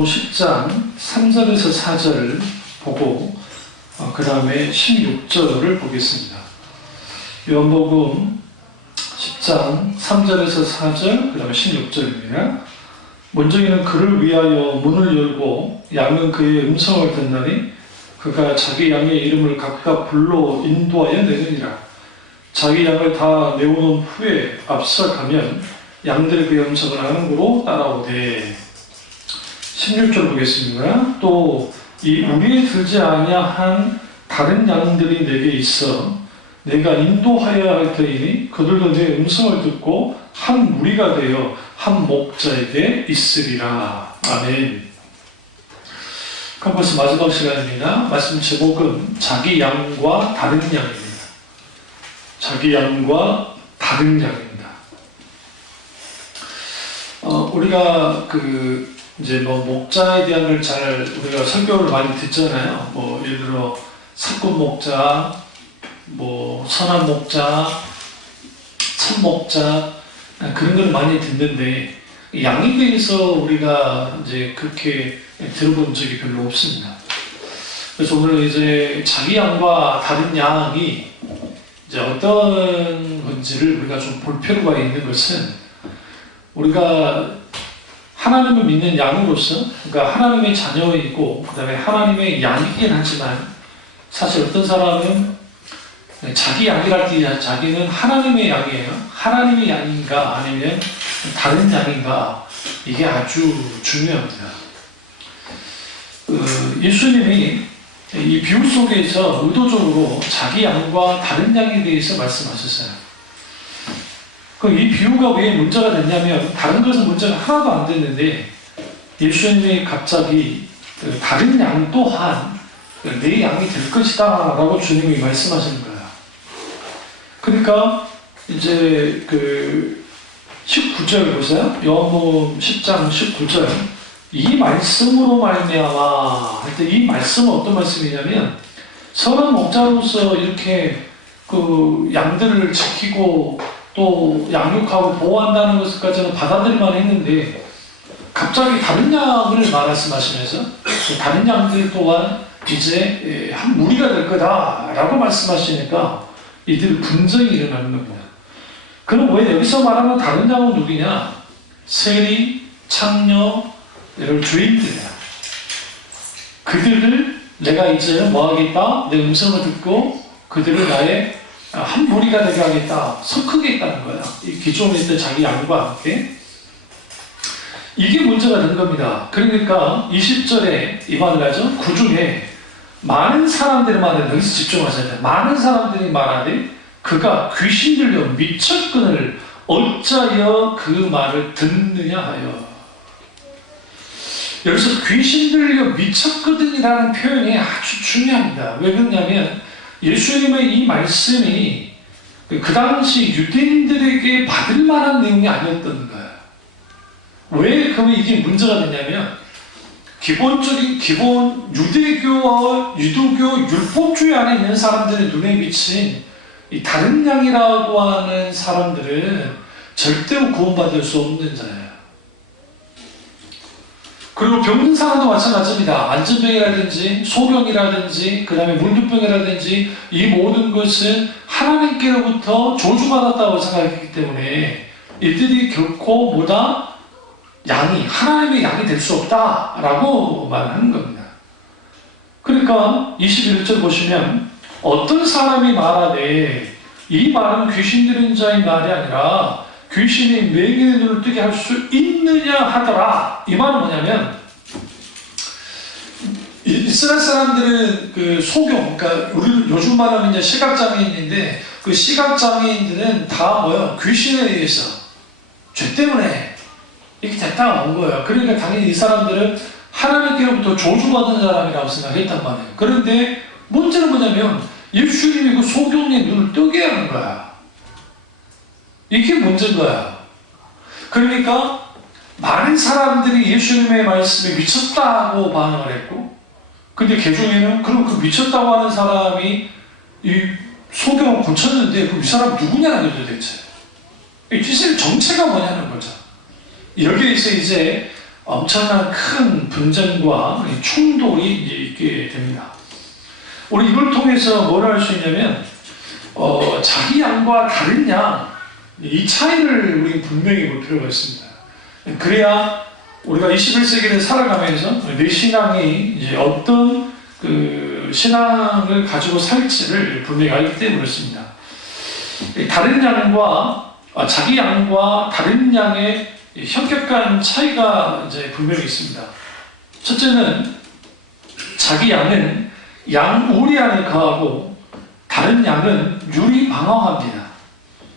10장 3절에서 4절 보고 그 다음에 16절을 보겠습니다. 요한복음 10장 3절에서 4절 그 다음에 16절입니다. 먼저 이는 그를 위하여 문을 열고 양은 그의 음성을 듣나니 그가 자기 양의 이름을 각각 불러 인도하여 내느니라. 자기 양을 다 내어놓은 후에 앞서 가면 양들의 그 음성을 아는 고로 따라오되. 16절 보겠습니다. 또 이 우리에 들지 아니한 다른 양들이 내게 있어 내가 인도하여야 할 터이니 그들도 내 음성을 듣고 한 무리가 되어 한 목자에게 있으리라. 아멘. 그럼 벌써 마지막 시간입니다. 말씀 제목은 자기 양과 다른 양입니다. 자기 양과 다른 양입니다. 우리가 이제 목자에 대한 걸 잘 우리가 설교를 많이 듣잖아요. 예를 들어 사꾼 목자, 선한 목자, 참 목자 그런 걸 많이 듣는데 양에 대해서 우리가 이제 그렇게 들어본 적이 별로 없습니다. 그래서 오늘 이제 자기 양과 다른 양이 이제 어떤 건지를 우리가 좀 볼 필요가 있는 것은 우리가 하나님을 믿는 양으로서, 그러니까 하나님의 자녀이고, 그 다음에 하나님의 양이긴 하지만, 사실 어떤 사람은 자기 양이랄 때 자기는 하나님의 양이에요. 하나님의 양인가, 아니면 다른 양인가, 이게 아주 중요합니다. 예수님이 이 비유 속에서 의도적으로 자기 양과 다른 양에 대해서 말씀하셨어요. 이 비유가 왜 문제가 됐냐면 다른 것은 문제가 하나도 안 됐는데 예수님이 갑자기 다른 양 또한 내 양이 될 것이다 라고 주님이 말씀하시는 거예요. 그러니까 이제 19절 보세요. 요한복음 10장 19절 이 말씀으로 말미암아 할 때 이 말씀은 어떤 말씀이냐면 선한 목자로서 이렇게 양들을 지키고 또 양육하고 보호한다는 것까지는 받아들일만 했는데 갑자기 다른 양을 말씀하시면서 다른 양들 또한 이제 한 무리가 될 거다 라고 말씀하시니까 이들 분쟁이 일어나는 겁니다. 그럼 왜 여기서 말하는 다른 양은 누구냐? 세리, 창녀, 이런 주인들이야. 그들을 내가 이제 뭐하겠다? 내 음성을 듣고 그들을 나의 한 무리가 되게 하겠다, 섞겠다는 거야. 이 기존에 있던 자기 양과 함께. 이게 문제가 된 겁니다. 그러니까 20절에 이 말을 하죠. 그 중에 많은 사람들이 말하는, 여기서 집중하셔야 돼요. 많은 사람들이 말하되 그가 귀신 들려 미쳤거늘 어찌하여 그 말을 듣느냐 하여. 여기서 귀신 들려 미쳤거든이라는 표현이 아주 중요합니다. 왜 그러냐면 예수님의 이 말씀이 그 당시 유대인들에게 받을 만한 내용이 아니었던 거예요. 왜 그러면 이게 문제가 됐냐면 기본 유대교와 유도교 율법주의 안에 있는 사람들의 눈에 비친 이 다른 양이라고 하는 사람들은 절대로 구원받을 수 없는 자예요. 그리고 병든 사람도 마찬가지입니다. 안전병이라든지 소병이라든지 그 다음에 문둥병이라든지 이 모든 것은 하나님께로부터 저주받았다고 생각했기 때문에 이들이 결코 하나님의 양이 될 수 없다라고 말하는 겁니다. 그러니까 21절 보시면 어떤 사람이 말하되 이 말은 귀신 들린 자의 말이 아니라 귀신이 맹인의 눈을 뜨게 할 수 있느냐 하더라. 이 말은 뭐냐면 이스라엘 사람들은 소경, 그러니까 우리 요즘 말하면 이제 시각장애인인데 그 시각장애인들은 다 귀신에 의해서 죄 때문에 이렇게 됐다가 온 거예요. 그러니까 당연히 이 사람들은 하나님께로부터 저주받은 사람이라고 생각했단 말이에요. 그런데 문제는 뭐냐면 예수님이 그 소경의 눈을 뜨게 하는 거야. 이게 문제인 거야. 그러니까 많은 사람들이 예수님의 말씀에 미쳤다고 반응을 했고, 근데 개중에는 그럼 그 미쳤다고 하는 사람이 이 소경을 고쳤는데 그 이 사람 누구냐는 거죠 도대체. 이 기술 정체가 뭐냐는 거죠. 여기에서 이제 엄청난 큰 분쟁과 충돌이 이제 있게 됩니다. 우리 이걸 통해서 뭘 알 수 있냐면 자기 양과 다른 양, 이 차이를 우리 분명히 볼 필요가 있습니다. 그래야 우리가 21세기를 살아가면서 내 신앙이 이제 어떤 그 신앙을 가지고 살지를 분명히 알기 때문에 그렇습니다. 다른 양과 자기 양과 다른 양의 현격한 차이가 이제 분명히 있습니다. 첫째는 자기 양은 양우리 안에 거하고 다른 양은 유리방황합니다.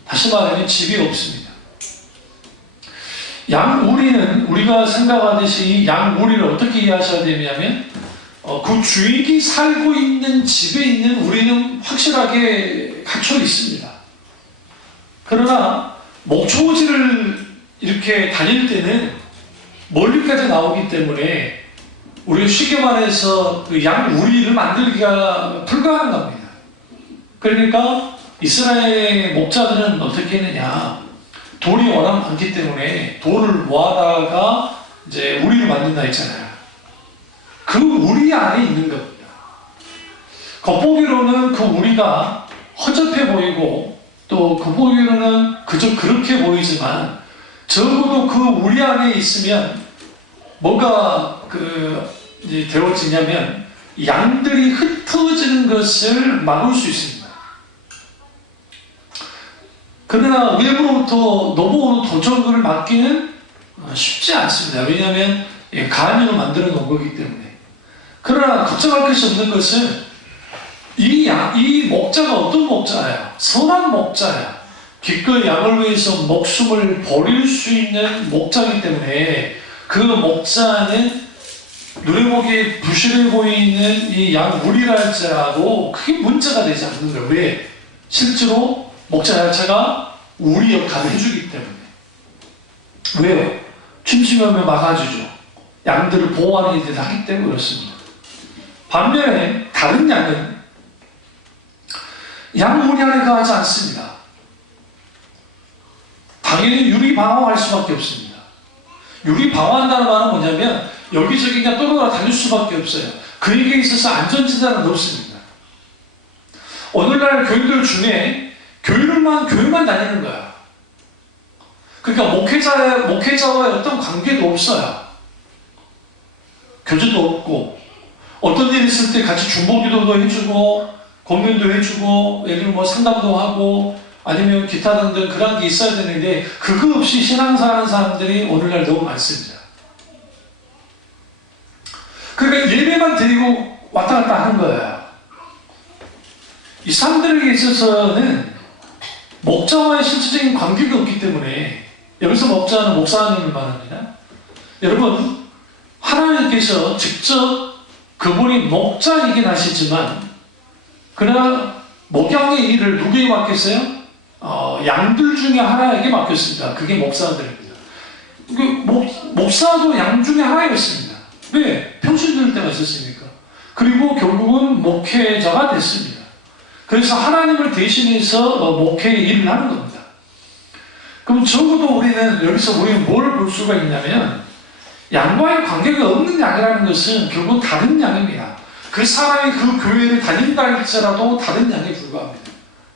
다시 말하면 집이 없습니다. 양우리는 우리가 생각하듯이 양우리를 어떻게 이해하셔야 되냐면 그 주인이 살고 있는 집에 있는 우리는 확실하게 갇혀 있습니다. 그러나 목초지를 이렇게 다닐 때는 멀리까지 나오기 때문에 우리가 쉽게 말해서 그 양우리를 만들기가 불가능한 겁니다. 그러니까 이스라엘의 목자들은 어떻게 했느냐, 돌이 워낙 많기 때문에 돌을 모아다가 이제 우리를 만든다 했잖아요. 그 우리 안에 있는 겁니다. 겉보기로는 그 우리가 허접해 보이고 또 겉보기로는 그저 그렇게 보이지만 적어도 그 우리 안에 있으면 뭐가 이제 되어지냐면 양들이 흩어지는 것을 막을 수 있습니다. 그러나 외부로부터 넘어오는 도적을 막기는 쉽지 않습니다. 왜냐하면 간역을 만들어 놓은 거기 때문에. 그러나 걱정할 것이 없는 것은 이 목자가 어떤 목자예요? 선한 목자예요. 기꺼이 양을 위해서 목숨을 버릴 수 있는 목자이기 때문에 그 목자는 눈에 보기에 부실해 보이는 이 양무리라 할지라도 크게 문제가 되지 않는 거예요. 왜? 실제로 목자 자체가 우리 역할을 해주기 때문에. 왜요? 침침하면 막아주죠. 양들을 보호하는 일을 하기 때문에 그렇습니다. 반면에 다른 양은 양무리 안에 거하지 않습니다. 당연히 유리방어할 수밖에 없습니다. 유리방어한다는 말은 뭐냐면 여기저기 그냥 떠돌아다닐 수밖에 없어요. 그에게 있어서 안전지대는 없습니다. 오늘날 교인들 중에 교회만 다니는 거야. 그러니까 목회자와의 어떤 관계도 없어요. 교제도 없고 어떤 일 있을 때 같이 중보기도도 해주고 공연도 해주고 예를 들면 뭐 상담도 하고 아니면 기타 등등 그런 게 있어야 되는데 그거 없이 신앙생활하는 사람들이 오늘날 너무 많습니다. 그러니까 예배만 드리고 왔다 갔다 하는 거예요. 이 사람들에게 있어서는 목자와의 실질적인 관계가 없기 때문에 여기서 목자는 목사님을 말합니다. 여러분 하나님께서 직접 그분이 목자이긴 하시지만 그러나 목양의 일을 누구에게 맡겼어요? 양들 중에 하나에게 맡겼습니다. 그게 목사들입니다. 목사도 양 중에 하나였습니다. 왜? 평신 들을 때가 있었습니까? 그리고 결국은 목회자가 됐습니다. 그래서 하나님을 대신해서 목회의 일을 하는 겁니다. 그럼 적어도 우리는 여기서 우리는 뭘 볼 수가 있냐면 양과의 관계가 없는 양이라는 것은 결국 다른 양입니다. 그 사람이 그 교회를 다닌다 할지라도 다른 양에 불과합니다.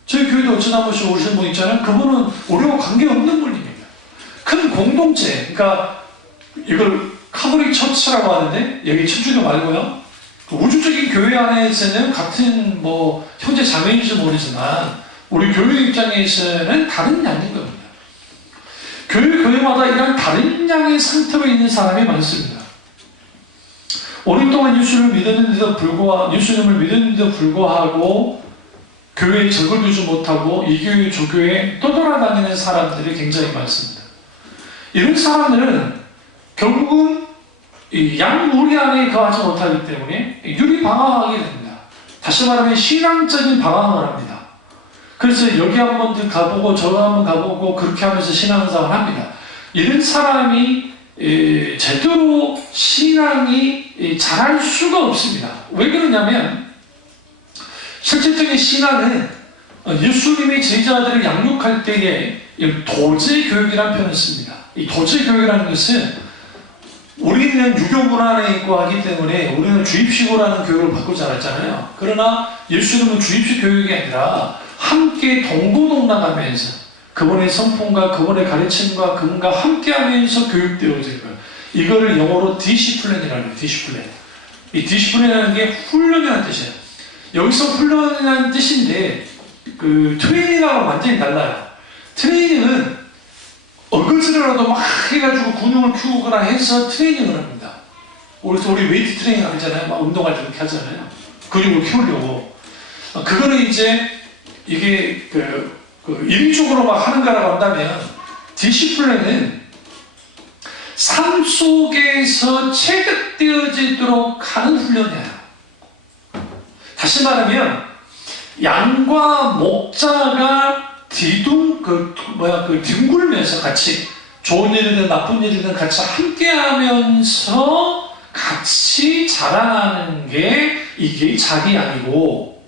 저희 교회도 어쩌다 한 번씩 오시는 분 있잖아요. 그분은 우리와 관계없는 분입니다. 큰 공동체, 그러니까 이걸 카톨릭 처치라고 하는데 여기 천주교 말고요. 그 우주적인 교회 안에서는 같은 뭐 형제 자매인지 모르지만 우리 교회 입장에서는 다른 양인 겁니다. 교회마다 이런 다른 양의 상태로 있는 사람이 많습니다. 오랫동안 예수님을 믿었는데도 불구하고 교회에 적을 두지 못하고 이 교회 저 교회에 떠돌아다니는 사람들이 굉장히 많습니다. 이런 사람들은 결국은 양무리 안에 거하지 못하기 때문에 유리방황하게 됩니다. 다시 말하면 신앙적인 방황을 합니다. 그래서 여기 한번 가보고 저기 한번 가보고 그렇게 하면서 신앙생활을 합니다. 이런 사람이 제대로 신앙이 자랄 수가 없습니다. 왜 그러냐면 실질적인 신앙은 예수님의 제자들을 양육할 때에 도제 교육이라는 표현을 씁니다. 이 도제 교육이라는 것은 우리는 유교 문화에 있고 하기 때문에 우리는 주입식으로라는 교육을 받고 자랐잖아요. 그러나 예수님은 주입식 교육이 아니라 함께 동고동락하면서 그분의 성품과 그분의 가르침과 그분과 함께하면서 교육되어진 거예요. 이거를 영어로 디시플린이라는 거예요. 디시플린. 이 디시플린이라는 게 훈련이라는 뜻이에요. 여기서 훈련이라는 뜻인데 그 트레이닝하고 완전히 달라요. 트레이닝은 어거지로라도 막 해가지고 근육을 키우거나 해서 트레이닝을 합니다. 그래서 우리 웨이트 트레이닝 하잖아요. 막 운동할 때 그렇게 하잖아요. 근육을 키우려고. 그거는 이제 이게 인위적으로 막 하는 거라고 한다면 디시플린은 삶 속에서 체득되어지도록 하는 훈련이에요. 다시 말하면 양과 목자가 뒹굴면서 같이 좋은 일이든 나쁜 일이든 같이 함께하면서 같이 자라나는 게 이게 자기 양이고,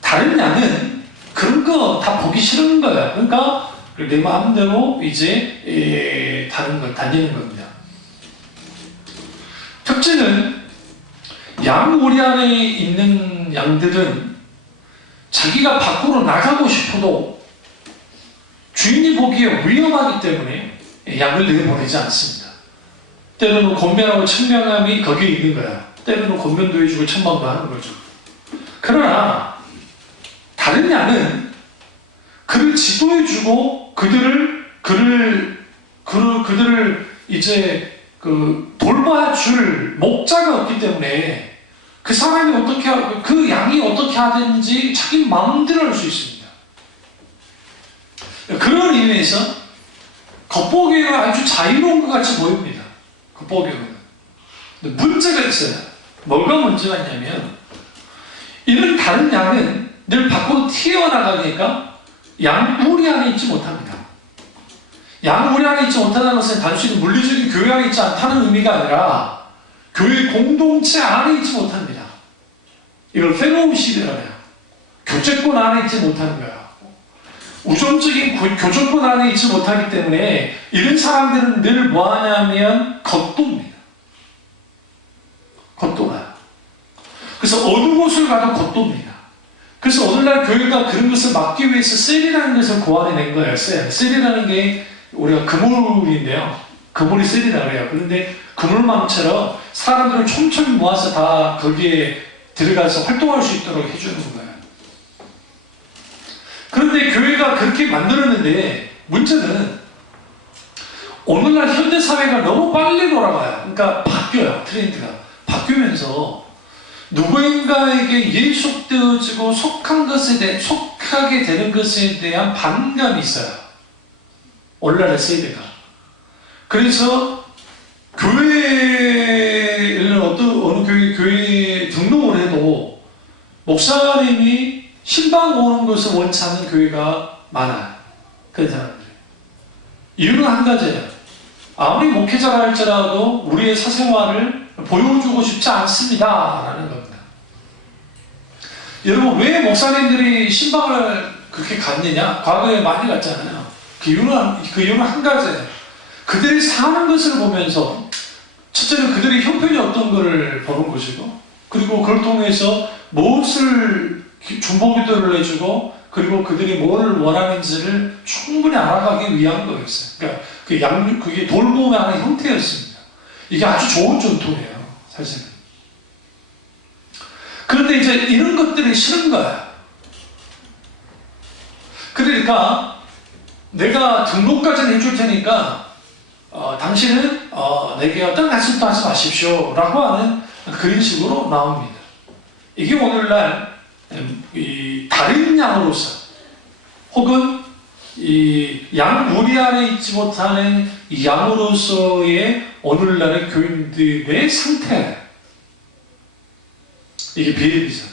다른 양은 그런 거 다 보기 싫은 거야. 그러니까 내 마음대로 이제 다니는 겁니다. 특징은 양 우리 안에 있는 양들은 자기가 밖으로 나가고 싶어도 주인이 보기에 위험하기 때문에 양을 내보내지 않습니다. 때로는 권면하고 청명함이 거기에 있는 거야. 때로는 권면도 해주고 청망도 하는 거죠. 그러나 다른 양은 그를 지도해주고 그들을 이제 돌봐줄 목자가 없기 때문에 그 사람이 어떻게 하고 그 양이 어떻게 하든지 자기 마음대로 할 수 있습니다. 그런 의미에서 겉보기에는 아주 자유로운 것 같이 보입니다. 겉보기에는. 근데 문제가 있어요. 뭐가 문제가 있냐면 이런 다른 양은 늘 밖으로 튀어나가니까 양 우리 안에 있지 못합니다. 양 우리 안에 있지 못하다는 것은 단순히 물리적인 교회 안에 있지 않다는 의미가 아니라 교회 공동체 안에 있지 못합니다. 이걸 펠로우십이라고 해요. 교제권 안에 있지 못하는 거야. 우선적인 교제권 안에 있지 못하기 때문에 이런 사람들은 늘 뭐하냐면 겉돕니다. 겉도가요. 그래서 어느 곳을 가도 겉돕니다. 그래서 오늘날 교회가 그런 것을 막기 위해서 셀이라는 것을 고안해낸 거예요. 셀이라는 게 우리가 그물인데요. 그물이 셀이라고 해요. 그런데 그물망처럼 사람들을 촘촘히 모아서 다 거기에 들어가서 활동할 수 있도록 해주는 거예요. 그런데 교회가 그렇게 만들었는데 문제는 오늘날 현대사회가 너무 빨리 돌아가요. 그러니까 바뀌어요. 트렌드가. 바뀌면서 누구인가에게 예속되어지고 속하게 되는 것에 대한 반감이 있어요. 오늘날의 세대가. 그래서 교회를 어느 교회에 등록을 해도 목사님이 신방 오는 것을 원치 않는 교회가 많아요. 그런 사람들이. 이유는 한 가지예요. 아무리 목회자라 할지라도 우리의 사생활을 보여주고 싶지 않습니다. 라는 겁니다. 여러분, 왜 목사님들이 신방을 그렇게 갔느냐? 과거에 많이 갔잖아요. 그 이유는 한 가지예요. 그들이 사는 것을 보면서, 첫째는 그들의 형편이 어떤 것을 보는 것이고, 그리고 그걸 통해서 무엇을 중보기도를 해주고, 그리고 그들이 뭘 원하는지를 충분히 알아가기 위한 거였어요. 그러니까 그게 돌봄의 하나의 형태였습니다. 이게 아주 좋은 전통이에요, 사실은. 그런데 이제 이런 것들이 싫은 거야. 그러니까 내가 등록까지는 해줄 테니까 당신은 내게 어떤 말씀도 하지 마십시오 라고 하는 그런 식으로 나옵니다. 이게 오늘날 다른 양으로서 혹은 우리 안에 있지 못하는 양으로서의 오늘날의 교인들의 상태예요. 이게 비례비전.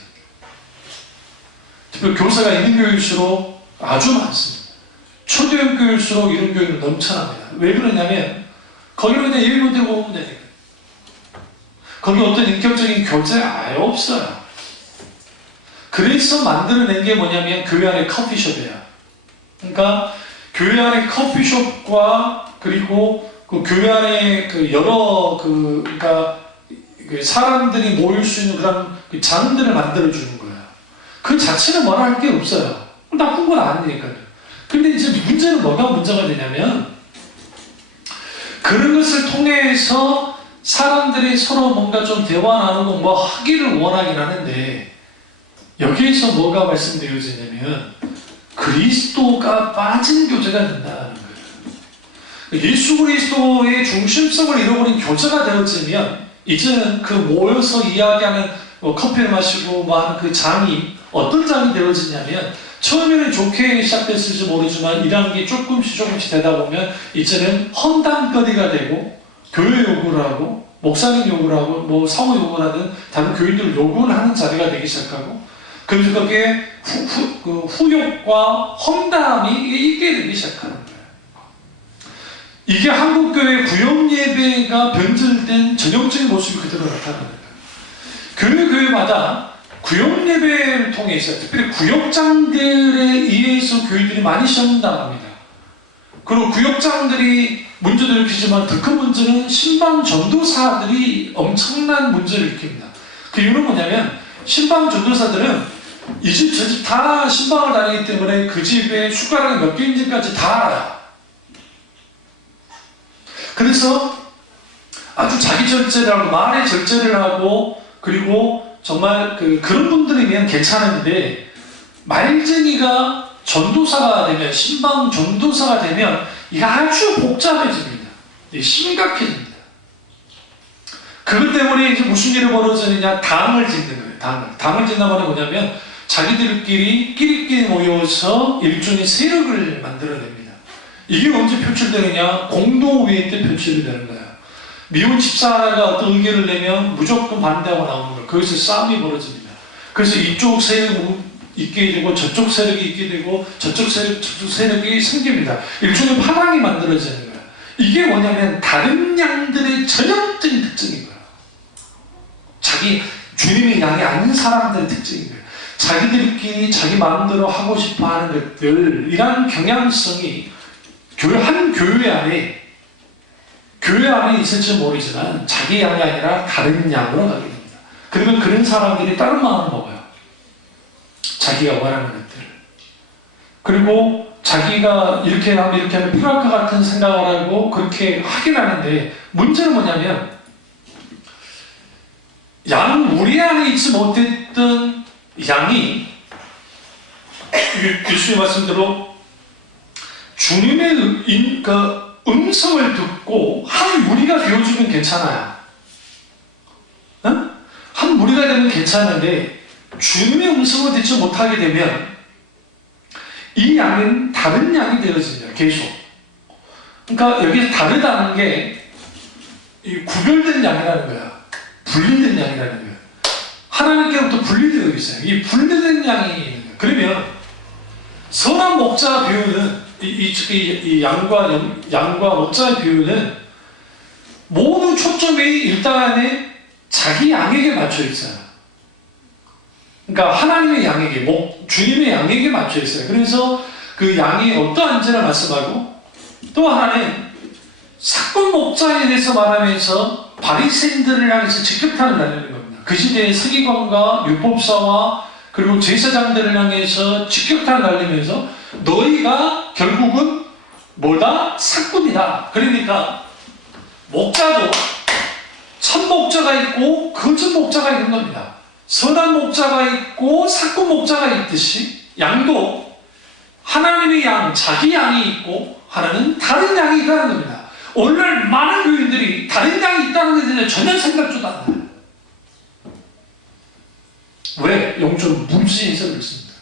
특히 교사가 있는 교회일수록 아주 많습니다. 초대교회일수록 이런 교회는 넘쳐납니다. 왜 그러냐면 거기는 그냥 예배만 들고 오면 되니까. 거기 어떤 인격적인 교제 아예 없어요. 그래서 만들어낸 게 뭐냐면 교회 안에 커피숍이에요. 그러니까 교회 안에 커피숍과 그리고 그 교회 안에 그 여러 그러니까 그 사람들이 모일 수 있는 그런 그 장들을 만들어 주는 거예요. 그 자체는 뭐라 할 게 없어요. 나쁜 건 아니니까요. 근데 이제 문제는 뭐가 문제가 되냐면 그런 것을 통해서 사람들이 서로 뭔가 좀 대화 나누고 뭐 하기를 원하긴 하는데 여기에서 뭐가 말씀되어지냐면 그리스도가 빠진 교제가 된다는 거예요. 예수 그리스도의 중심성을 잃어버린 교제가 되어지면 이제는 그 모여서 이야기하는 커피를 마시고 뭐 하는 그 장이 어떤 장이 되어지냐면 처음에는 좋게 시작됐을지 모르지만 일하는 게 조금씩 되다 보면 이제는 험담거리가 되고 교회 욕을 하고 목사님 욕을 하고 뭐 사모 욕을 하든 다른 교인들 욕을 하는 자리가 되기 시작하고 그래서 거기에 후욕과 험담이 있게 되기 시작하는 거예요. 이게 한국교회 구역예배가 변질된 전형적인 모습이 그대로 나타나는 거예요. 교회마다 구역예배를 통해서 특별히 구역장들에 의해서 교회들이 많이 시험당합니다. 그리고 구역장들이 문제도 일으키지만 더 큰 문제는 신방 전도사들이 엄청난 문제를 일으킵니다. 그 이유는 뭐냐면 신방 전도사들은 이 집 저 집 다 신방을 다니기 때문에 그 집에 숟가락이 몇 개인지까지 다 알아요. 그래서 아주 자기 절제를 하고 말의 절제를 하고 그리고 정말 그런 분들이면 괜찮은데 말쟁이가 전도사가 되면 신방 전도사가 되면 이게 아주 복잡해집니다. 심각해집니다. 그것 때문에 이제 무슨 일이 벌어지느냐 당을 짓는 거예요. 당을 짓는 건 뭐냐면 자기들끼리 끼리끼리 모여서 일종의 세력을 만들어냅니다. 이게 언제 표출되느냐? 공동회의 때 표출이 되는 거예요. 미혼 집사 하나가 어떤 의견을 내면 무조건 반대하고 나오는 거예요. 거기서 싸움이 벌어집니다. 그래서 이쪽 세력이 있게 되고 저쪽 세력이 있게 되고 저쪽 세력이 생깁니다. 일종의 파랑이 만들어지는 거예요. 이게 뭐냐면 다른 양들의 전형적인 특징인 거예요. 자기 주님의 양이 아닌 사람들의 특징인 거예요. 자기들끼리 자기 마음대로 하고 싶어 하는 것들, 이런 경향성이 한 교회 안에 있을지 모르지만 자기 양이 아니라 다른 양으로 가게 됩니다. 그러면 그런 사람들이 다른 마음을 먹어요. 자기가 원하는 것들을. 그리고 자기가 이렇게 하면 필요할 것 같은 생각을 하고 그렇게 하긴 하는데 문제는 뭐냐면 우리 안에 있지 못했던 양이 예수님 말씀대로 주님의 음성을 듣고 한 무리가 되어주면 괜찮아요. 한 무리가 되면 괜찮은데 주님의 음성을 듣지 못하게 되면 이 양은 다른 양이 되어집니다. 계속. 그러니까 여기서 다르다는 게 구별된 양이라는 거야. 분리된 양이라는 거야. 하나님께로부터 분리되어 있어요. 이 분리된 양이 있는 거야. 그러면 선한 목자 비유는 이 양과 목자의 비유는 모든 초점이 일단은 자기 양에게 맞춰 있어요. 그러니까 하나님의 양에게, 주님의 양에게 맞춰 있어요. 그래서 그 양이 어떠한지를 말씀하고 또 하나는 사건 목자에 대해서 말하면서 바리새인들을 향해서 직격탄을 날리는 겁니다. 그 시대의 서기관과 율법사와 그리고 제사장들을 향해서 직격탄을 날리면서 너희가 결국은 뭐다? 사꾼이다. 그러니까 목자도 참 목자가 있고 거짓 목자가 있는 겁니다. 선한 목자가 있고 사꾼 목자가 있듯이 양도 하나님의 양, 자기 양이 있고 하나는 다른 양이 있다는 겁니다. 오늘날 많은 교인들이 다른 양이 있다는 것에 대해 전혀 생각지도 않아요. 왜? 영적으로 무지해서 그렇습니다.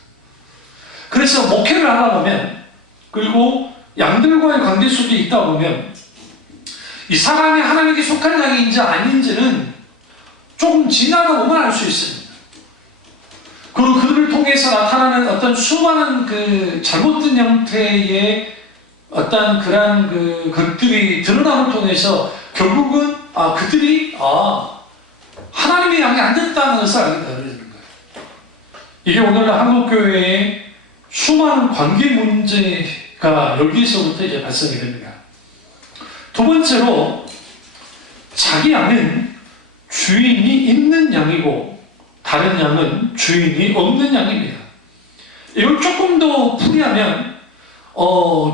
그래서 목회를 하다 보면 그리고 양들과의 관계 속에 있다 보면 이 사람이 하나님께 속한 양인지 아닌지는 조금 지나가보면 알 수 있습니다. 그리고 그들을 통해서 나타나는 어떤 수많은 잘못된 형태의 어떤 그러한 것들이 드러남을 통해서 결국은 그들이 하나님의 양이 안 됐다는 것을 알게 되는 거예요. 이게 오늘날 한국교회의 수많은 관계 문제가 여기서부터 이제 발생이 됩니다. 두 번째로 자기 양은 주인이 있는 양이고 다른 양은 주인이 없는 양입니다. 이걸 조금 더 풀이하면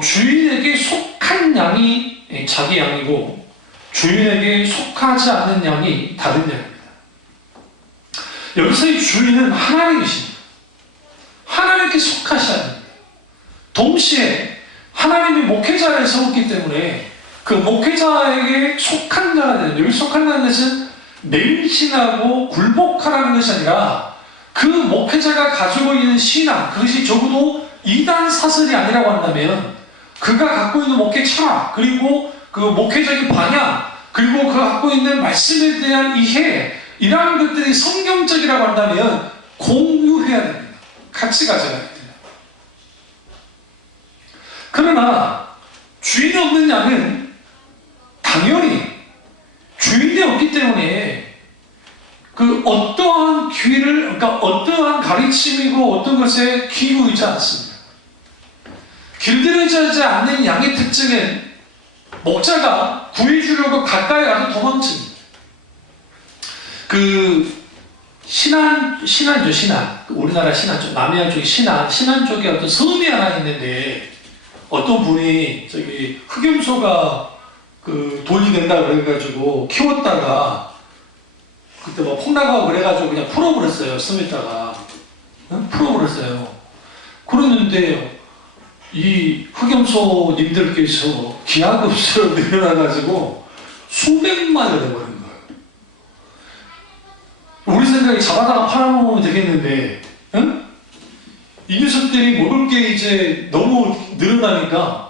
주인에게 속한 양이 자기 양이고 주인에게 속하지 않는 양이 다른 양입니다. 여기서의 주인은 하나님이십니다. 하나님께 속하셔야 합니다. 동시에 하나님이 목회자를 세웠기 때문에 그 목회자에게 속한 자가 되는, 여기 속한다는 것은 맹신하고 굴복하라는 것이 아니라 그 목회자가 가지고 있는 신앙, 그것이 적어도 이단 사설이 아니라고 한다면 그가 갖고 있는 목회 철학, 그리고 그 목회적인 방향, 그리고 그가 갖고 있는 말씀에 대한 이해, 이러한 것들이 성경적이라고 한다면 공유해야 됩니다. 같이 가져가야 돼요. 그러나 주인이 없는 양은 당연히 주인이 없기 때문에 그 어떠한 기회를, 그러니까 어떠한 가르침이고 어떤 것에 기울이지 않습니다. 길들여지지 않는 양의 특징은 목자가 구해주려고 가까이 가서 도망칩니다. 그 신안죠, 신안. 우리나라 신안 쪽, 남해안 쪽에 신안 쪽에 어떤 섬이 하나 있는데 어떤 분이 저기 흑염소가 그 돈이 된다 그래가지고 키웠다가 그때 뭐 폭나가고 그래가지고 그냥 풀어버렸어요. 섬에다가 풀어버렸어요. 그러는데 이 흑염소님들께서 기하급수로 늘어나가지고 수백만을 해버린 거예요. 우리 생각에 잡아다가 팔아먹으면 되겠는데, 응? 이 녀석들이 먹을 게 이제 너무 늘어나니까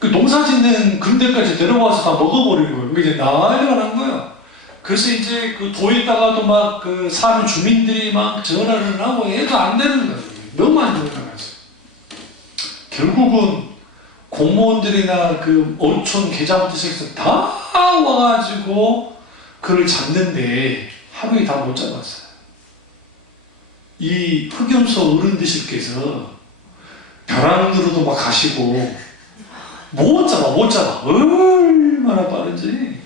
그 농사 짓는 근대까지 데려와서 다 먹어버린 거예요. 그게 이제 난리가 난 거예요. 그래서 이제 그 도에다가도 막 그 사는 주민들이 막 전화를 하고 해도 안 되는 거예요. 너무 안 늘어나가지고. 결국은 공무원들이나 그 어촌 계장부터 다 와가지고 그를 잡는데 하루에 다 못 잡았어요. 이 흑염소 어른들께서 벼랑으로도 막 가시고 못 잡아. 얼마나 빠른지.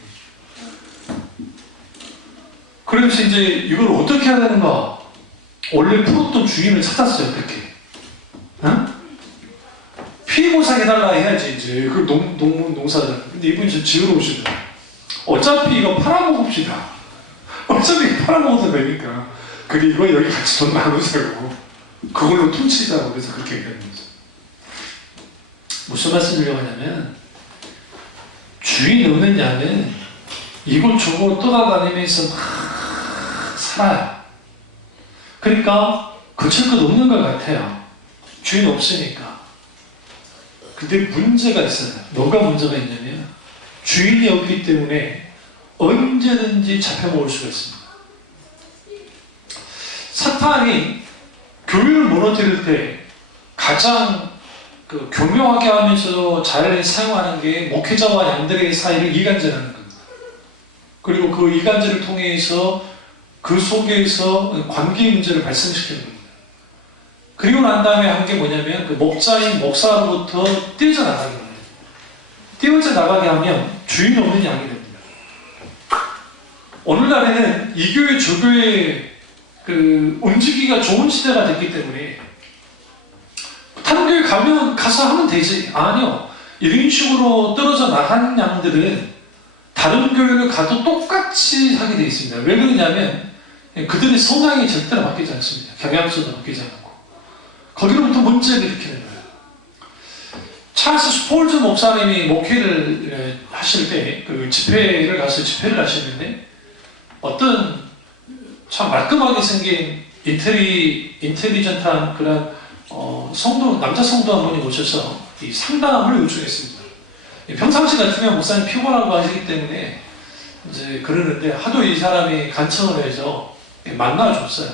그래서 이제 이걸 어떻게 해야 되는가? 원래 풀었던 주인을 찾았어요. 어떻게? 어? 피해보상 해달라 해야지 이제 그 농사를. 근데 이분이 저 지으러 오시더라고요. 어차피 이거 팔아먹읍시다. 어차피 팔아먹어도 되니까. 그리고 여기 같이 돈 나누자고 그걸로 퉁치자고 그래서 그렇게 얘기하는 거죠. 무슨 말씀이려고 하냐면 주인 없는 양은 이곳저곳 떠나다니면서 막 살아요. 그러니까 거칠 것 없는 것 같아요. 주인 없으니까. 근데 문제가 있어요. 뭐가 문제가 있냐면 주인이 없기 때문에 언제든지 잡혀먹을 수가 있습니다. 사탄이 교회를 무너뜨릴 때 가장 그 교묘하게 하면서 잘 사용하는 게 목회자와 양들의 사이를 이간질하는 겁니다. 그리고 그 이간질을 통해서 그 속에서 관계 문제를 발생시키는 겁니다. 그리고 난 다음에 한 게 뭐냐면 그 목자인 목사로부터 떼어져 나가게 합니다. 떼어져 나가게 하면 주인 없는 양이 됩니다. 오늘날에는 이교회 저교회 그 움직이기가 좋은 시대가 됐기 때문에 다른 교회 가면 가서 하면 되지. 아니요. 이런 식으로 떨어져 나간 양들은 다른 교회를 가도 똑같이 하게 되어 있습니다. 왜 그러냐면 그들의 성향이 절대로 바뀌지 않습니다. 경향성도 바뀌지 않고 거기로부터 문제를 일으키는 거예요. 찰스 스폴즈 목사님이 목회를 하실 때 그 집회를 가서 집회를 하셨는데 어떤 참 말끔하게 생긴 인텔리전트한 그런 성도, 남자 성도 한 분이 오셔서 이 상담을 요청했습니다. 평상시 같으면 목사님 피곤하고 하시기 때문에 이제 그러는데 하도 이 사람이 간청을 해서 만나줬어요.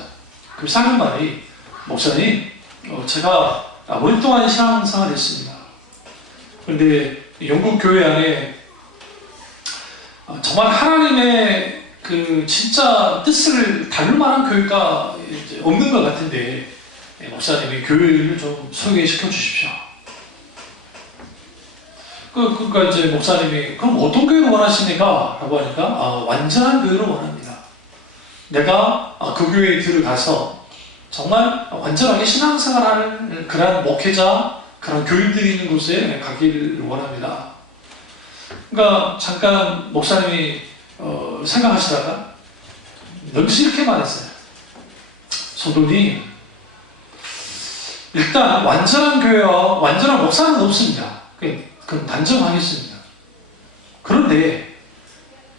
그 하는 말이 목사님, 제가 오랫동안 신앙생활을 했습니다. 그런데 영국 교회 안에 정말 하나님의 그 진짜 뜻을 다룰 만한 교회가 이제 없는 것 같은데 목사님이 교회를 좀 소개시켜 주십시오. 그러니까 이제 목사님이 그럼 어떤 교회를 원하십니까? 라고 하니까 완전한 교회를 원합니다. 내가 그 교회에 들어가서 정말 완전하게 신앙생활하는 그런 목회자, 그런 교인들이 있는 곳에 가기를 원합니다. 그러니까 잠깐 목사님이 생각하시다가 넌지 이렇게 말했어요. 성도님, 일단 완전한 교회와 완전한 목사는 없습니다. 그럼 단정하겠습니다. 그런데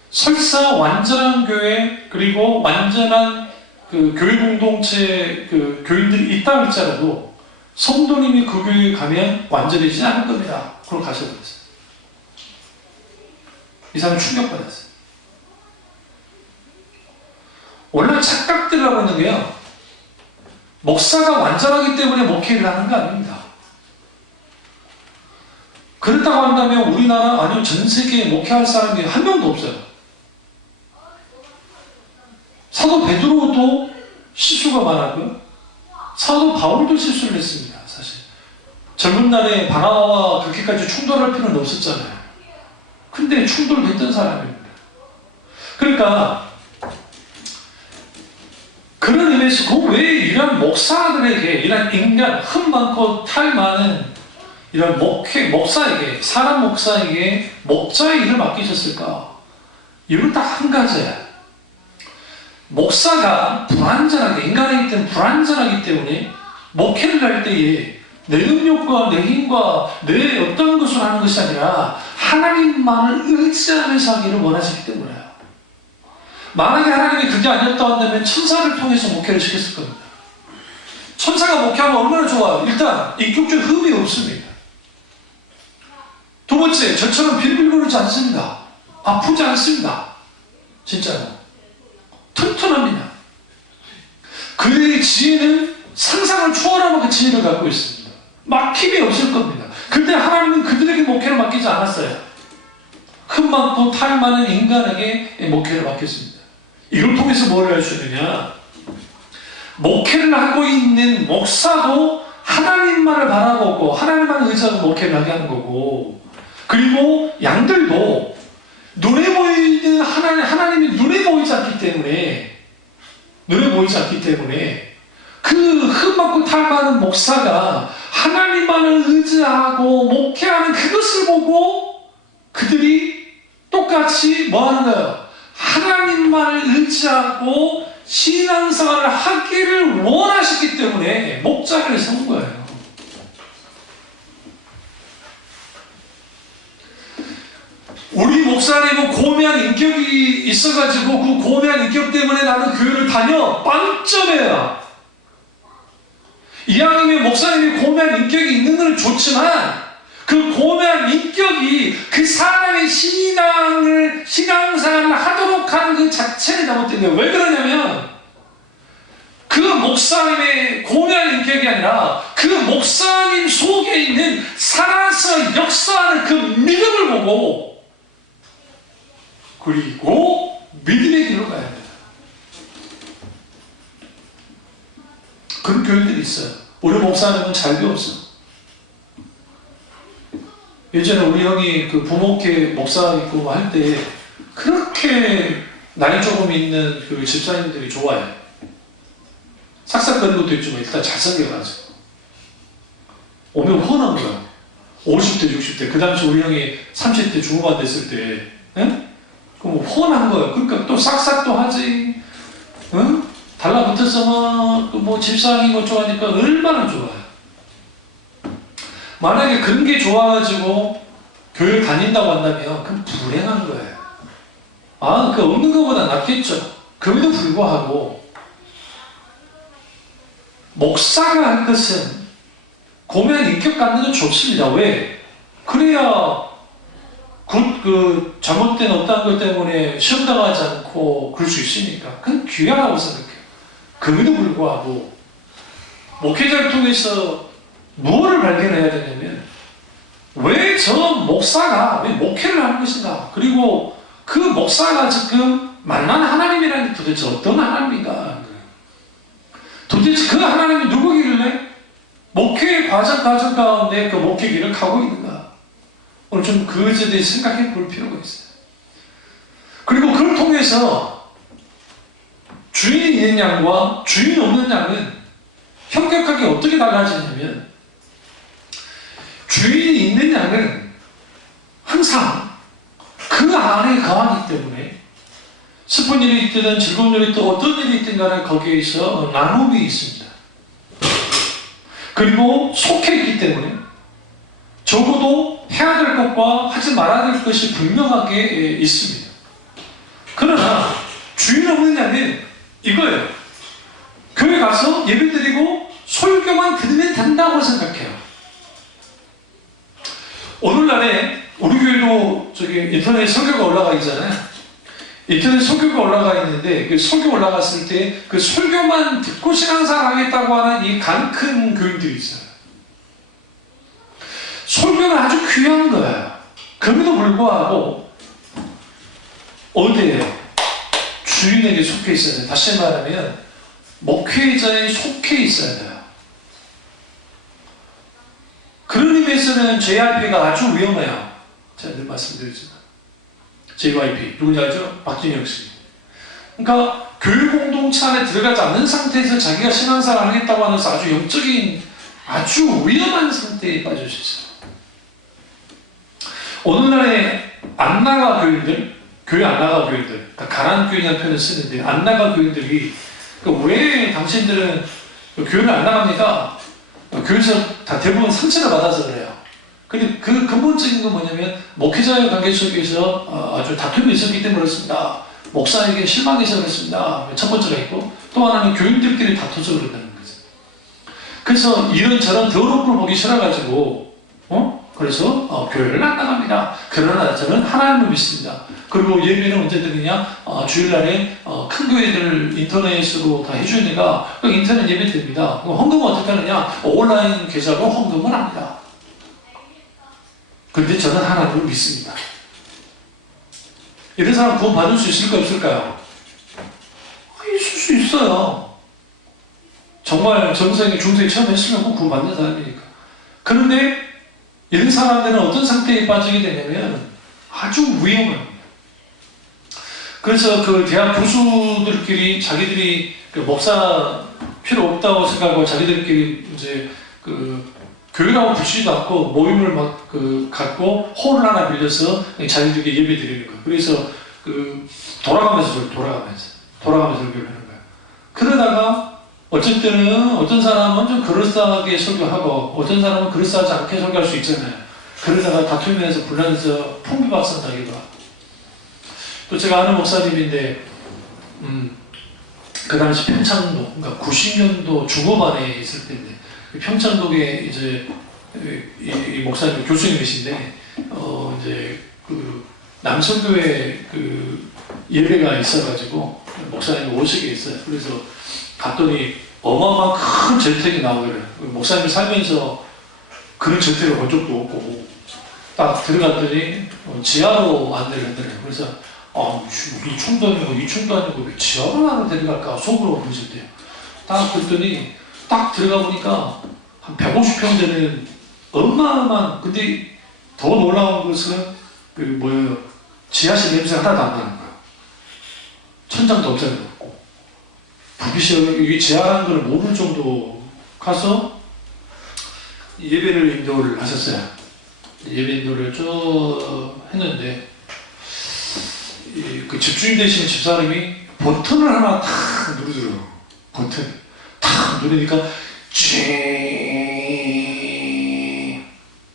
설사 완전한 교회 그리고 완전한 그 교회 공동체 그 교인들이 있다 할지라도 성도님이 그 교회에 가면 완전해지지 않을 겁니다. 그걸 가셔버렸어요. 이 사람은 충격받았어요. 원래 착각들을 하고 있는 게요, 목사가 완전하기 때문에 목회를 하는 거 아닙니다. 그렇다고 한다면 우리나라 아니면 전 세계에 목회할 사람이 한 명도 없어요. 사도 베드로도 실수가 많았고요. 사도 바울도 실수를 했습니다. 사실 젊은 날에 바나바와 그렇게까지 충돌할 필요는 없었잖아요. 근데 충돌했던 사람입니다. 그러니까 그런 의미에서 그 외에 이런 목사들에게, 이런 인간, 흠 많고 탈 많은 이런 목사에게, 사람 목사에게 목자의 일을 맡기셨을까? 이유는 딱 한 가지야. 목사가 불완전하게, 인간이기 때문에 불완전하기 때문에 목회를 할 때에 내 능력과 내 힘과 내 어떤 것을 하는 것이 아니라 하나님만을 의지하면서 하기를 원하시기 때문에요. 만약에 하나님이 그게 아니었다 한다면 천사를 통해서 목회를 시켰을 겁니다. 천사가 목회하면 얼마나 좋아요. 일단 인격적 흠이 없습니다. 두 번째, 저처럼 빌빌거리지 않습니다. 아프지 않습니다. 진짜로 튼튼합니다. 그의 지혜는 상상을 초월하는 그 지혜를 갖고 있습니다. 막힘이 없을 겁니다. 근데 하나님은 그들에게 목회를 맡기지 않았어요. 흠 많고 탈 많은 인간에게 목회를 맡겼습니다. 이걸 통해서 뭘 할 수 있느냐? 목회를 하고 있는 목사도 하나님만을 바라보고 하나님만 의지하고 목회를 하게 하는 거고, 그리고 양들도 눈에 보이는 하나님이 눈에 보이지 않기 때문에 그 흠 많고 탈 많은 목사가 하나님만을 의지하고 목회하는 그것을 보고 그들이 똑같이 뭐 하는 거예요? 하나님만을 의지하고 신앙생활을 하기를 원하시기 때문에 목자를 세운 거예요. 우리 목사님은 고매한 인격이 있어가지고 그 고매한 인격 때문에 나는 교회를 다녀. 빵점이에요. 이왕이면 목사님이 고매한 인격이 있는 건 좋지만 그 고매한 인격이 그 사람의 신앙생활을 하도록 하는 그 자체를 잘못된 거예요. 왜 그러냐면 그 목사님의 고매한 인격이 아니라 그 목사님 속에 있는 살아서 역사하는 그 믿음을 보고, 그리고 믿음의 길로 가야 합니다. 그런 교인들이 있어요. 우리 목사님은 잘 배웠어. 예전에 우리 형이 그 부목회 목사 있고 할 때 그렇게 나이 조금 있는 그 집사님들이 좋아요. 싹싹거리는 것도 있지만 일단 잘생겨가지고 오면 훤한 거야. 50대 60대 그 당시 우리 형이 30대 중후반 됐을 때, 예? 그럼 훤한 거예요. 그러니까 또 싹싹도 하지, 응? 달라붙어서 뭐 집사람이 뭐 좋아하니까 얼마나 좋아요. 만약에 그런 게 좋아가지고 교회를 다닌다고 한다면 그건 불행한 거예요. 그 없는 것보다 낫겠죠. 그럼에도 불구하고 목사가 할 것은 고매한 인격 갖는 건 좋습니다. 왜? 그래야 그 잘못된 어떤 것 때문에 시험 당하지 않고 그럴 수 있으니까 그건 귀하다고 생각해요. 그럼에도 불구하고 목회자를 통해서 무엇을 발견해야 되냐면 왜 저 목사가 왜 목회를 하는 것인가, 그리고 그 목사가 지금 만난 하나님이라는 게 도대체 어떤 하나님인가, 도대체 그 하나님이 누구길래 목회의 과정 가운데 그 목회 길을 가고 있는가. 오늘 좀 그것에 대해 생각해 볼 필요가 있어요. 그리고 그걸 통해서 주인이 있는 양과 주인 없는 양은 현격하게 어떻게 달라지냐면, 주인이 있는 양은 항상 그 안에 거하기 때문에 슬픈 일이 있든 즐거운 일이 있든 어떤 일이 있든 간에 거기에서 나눔이 있습니다. 그리고 속해 있기 때문에 적어도 해야 될 것과 하지 말아야 될 것이 분명하게 있습니다. 그러나 주인 없는 양은 이거예요. 교회 가서 예배 드리고 설교만 들으면 된다고 생각해요. 오늘날에 우리 교회도 인터넷 설교가 올라가 있잖아요. 인터넷 설교가 올라가 있는데 그 설교 올라갔을 때 그 설교만 듣고 신앙생활 하겠다고 하는 이 간 큰 교인들이 있어요. 설교는 아주 귀한 거예요. 그럼에도 불구하고 어디에요? 주인에게 속해 있어야 돼요. 다시 말하면 목회자에 속해 있어야 돼요. 그런 의미에서는 JYP가 아주 위험해요. 제가 늘 말씀드리지만 JYP 누군지 알죠? 박진영 씨. 그러니까 교육 공동체 안에 들어가지 않는 상태에서 자기가 신앙생활을 하겠다고 하면서 아주 영적인 아주 위험한 상태에 빠질 수 있어요. 오늘날의 안나가 교인들, 교회 안나가 교인들, 그러니까 가난 교인이라는 표현을 쓰는데, 안나가 교인들이 왜 당신들은 교회를 안 나갑니까? 교회에서 다 대부분 상처를 받아서 그래요. 근데 그 근본적인 건 뭐냐면 목회자의 관계 속에서 아주 다툼이 있었기 때문에 그렇습니다. 목사에게 실망해서 그렇습니다. 첫 번째가 있고, 또 하나는 교인들끼리 다퉈서 그런다는 거죠. 그래서 이런저런 더러운 걸 보기 싫어가지고 그래서 교회를 안 나갑니다. 그러나 저는 하나님을 믿습니다. 그리고 예배는 언제 드리냐? 주일날에 큰 교회들 인터넷으로 다 해주니까 인터넷 예배 드립니다. 헌금은 어떻게 하느냐? 온라인 계좌로 헌금을 합니다. 그런데 저는 하나님을 믿습니다. 이런 사람 구원 받을 수 있을까 없을까요? 있을 수 있어요. 정말 정성이 중생이 처음 했으면 구원 받는 사람이니까. 그런데 이런 사람들은 어떤 상태에 빠지게 되냐면 아주 위험합니다. 그래서 그 대학 교수들끼리 자기들이 그 목사 필요 없다고 생각하고 자기들끼리 이제 그 교회라고 부르지도 않고 모임을 막 갖고 홀을 하나 빌려서 자기들끼리 예배 드리는 거예요. 그래서 돌아가면서 설교를 하는 거예요. 그러다가 어쩔 때는 어떤 사람은 좀 그럴싸하게 설교하고 어떤 사람은 그럴싸하지 않게 설교할 수 있잖아요. 그러다가 다투면서 불란해서 풍비박산 나기도 하고. 또 제가 아는 목사님인데 그 당시 평창도, 그러니까 90년도 중후반에 있을 때인데 평창동에 이제 이 목사님 교수님이신데 이제 그 남성교회 그 예배가 있어가지고 목사님이 오시게 있어요. 그래서 갔더니 어마어마한 큰 저택이 나오더래요. 목사님이 살면서 그런 저택을 본 적도 없고 딱 들어갔더니 지하로 안내를 한대요. 그래서 이충도 아니고 이충도 아니고 왜 지하로 나를 데려갈까 속으로 그러셨대요. 딱 그랬더니 딱 들어가 보니까 한 150평 되는 어마어마한, 근데 더 놀라운 것은 지하실 냄새 하나도 안 나는 거야. 천장도 없고 불빛이 이게 지하라는 걸 모를 정도 가서 예배를 인도를 하셨어요. 예배 인도를 쭉 했는데 그 집주인 되시는 집사람이 버튼을 하나 탁 누르더라고요. 버튼 탁 누르니까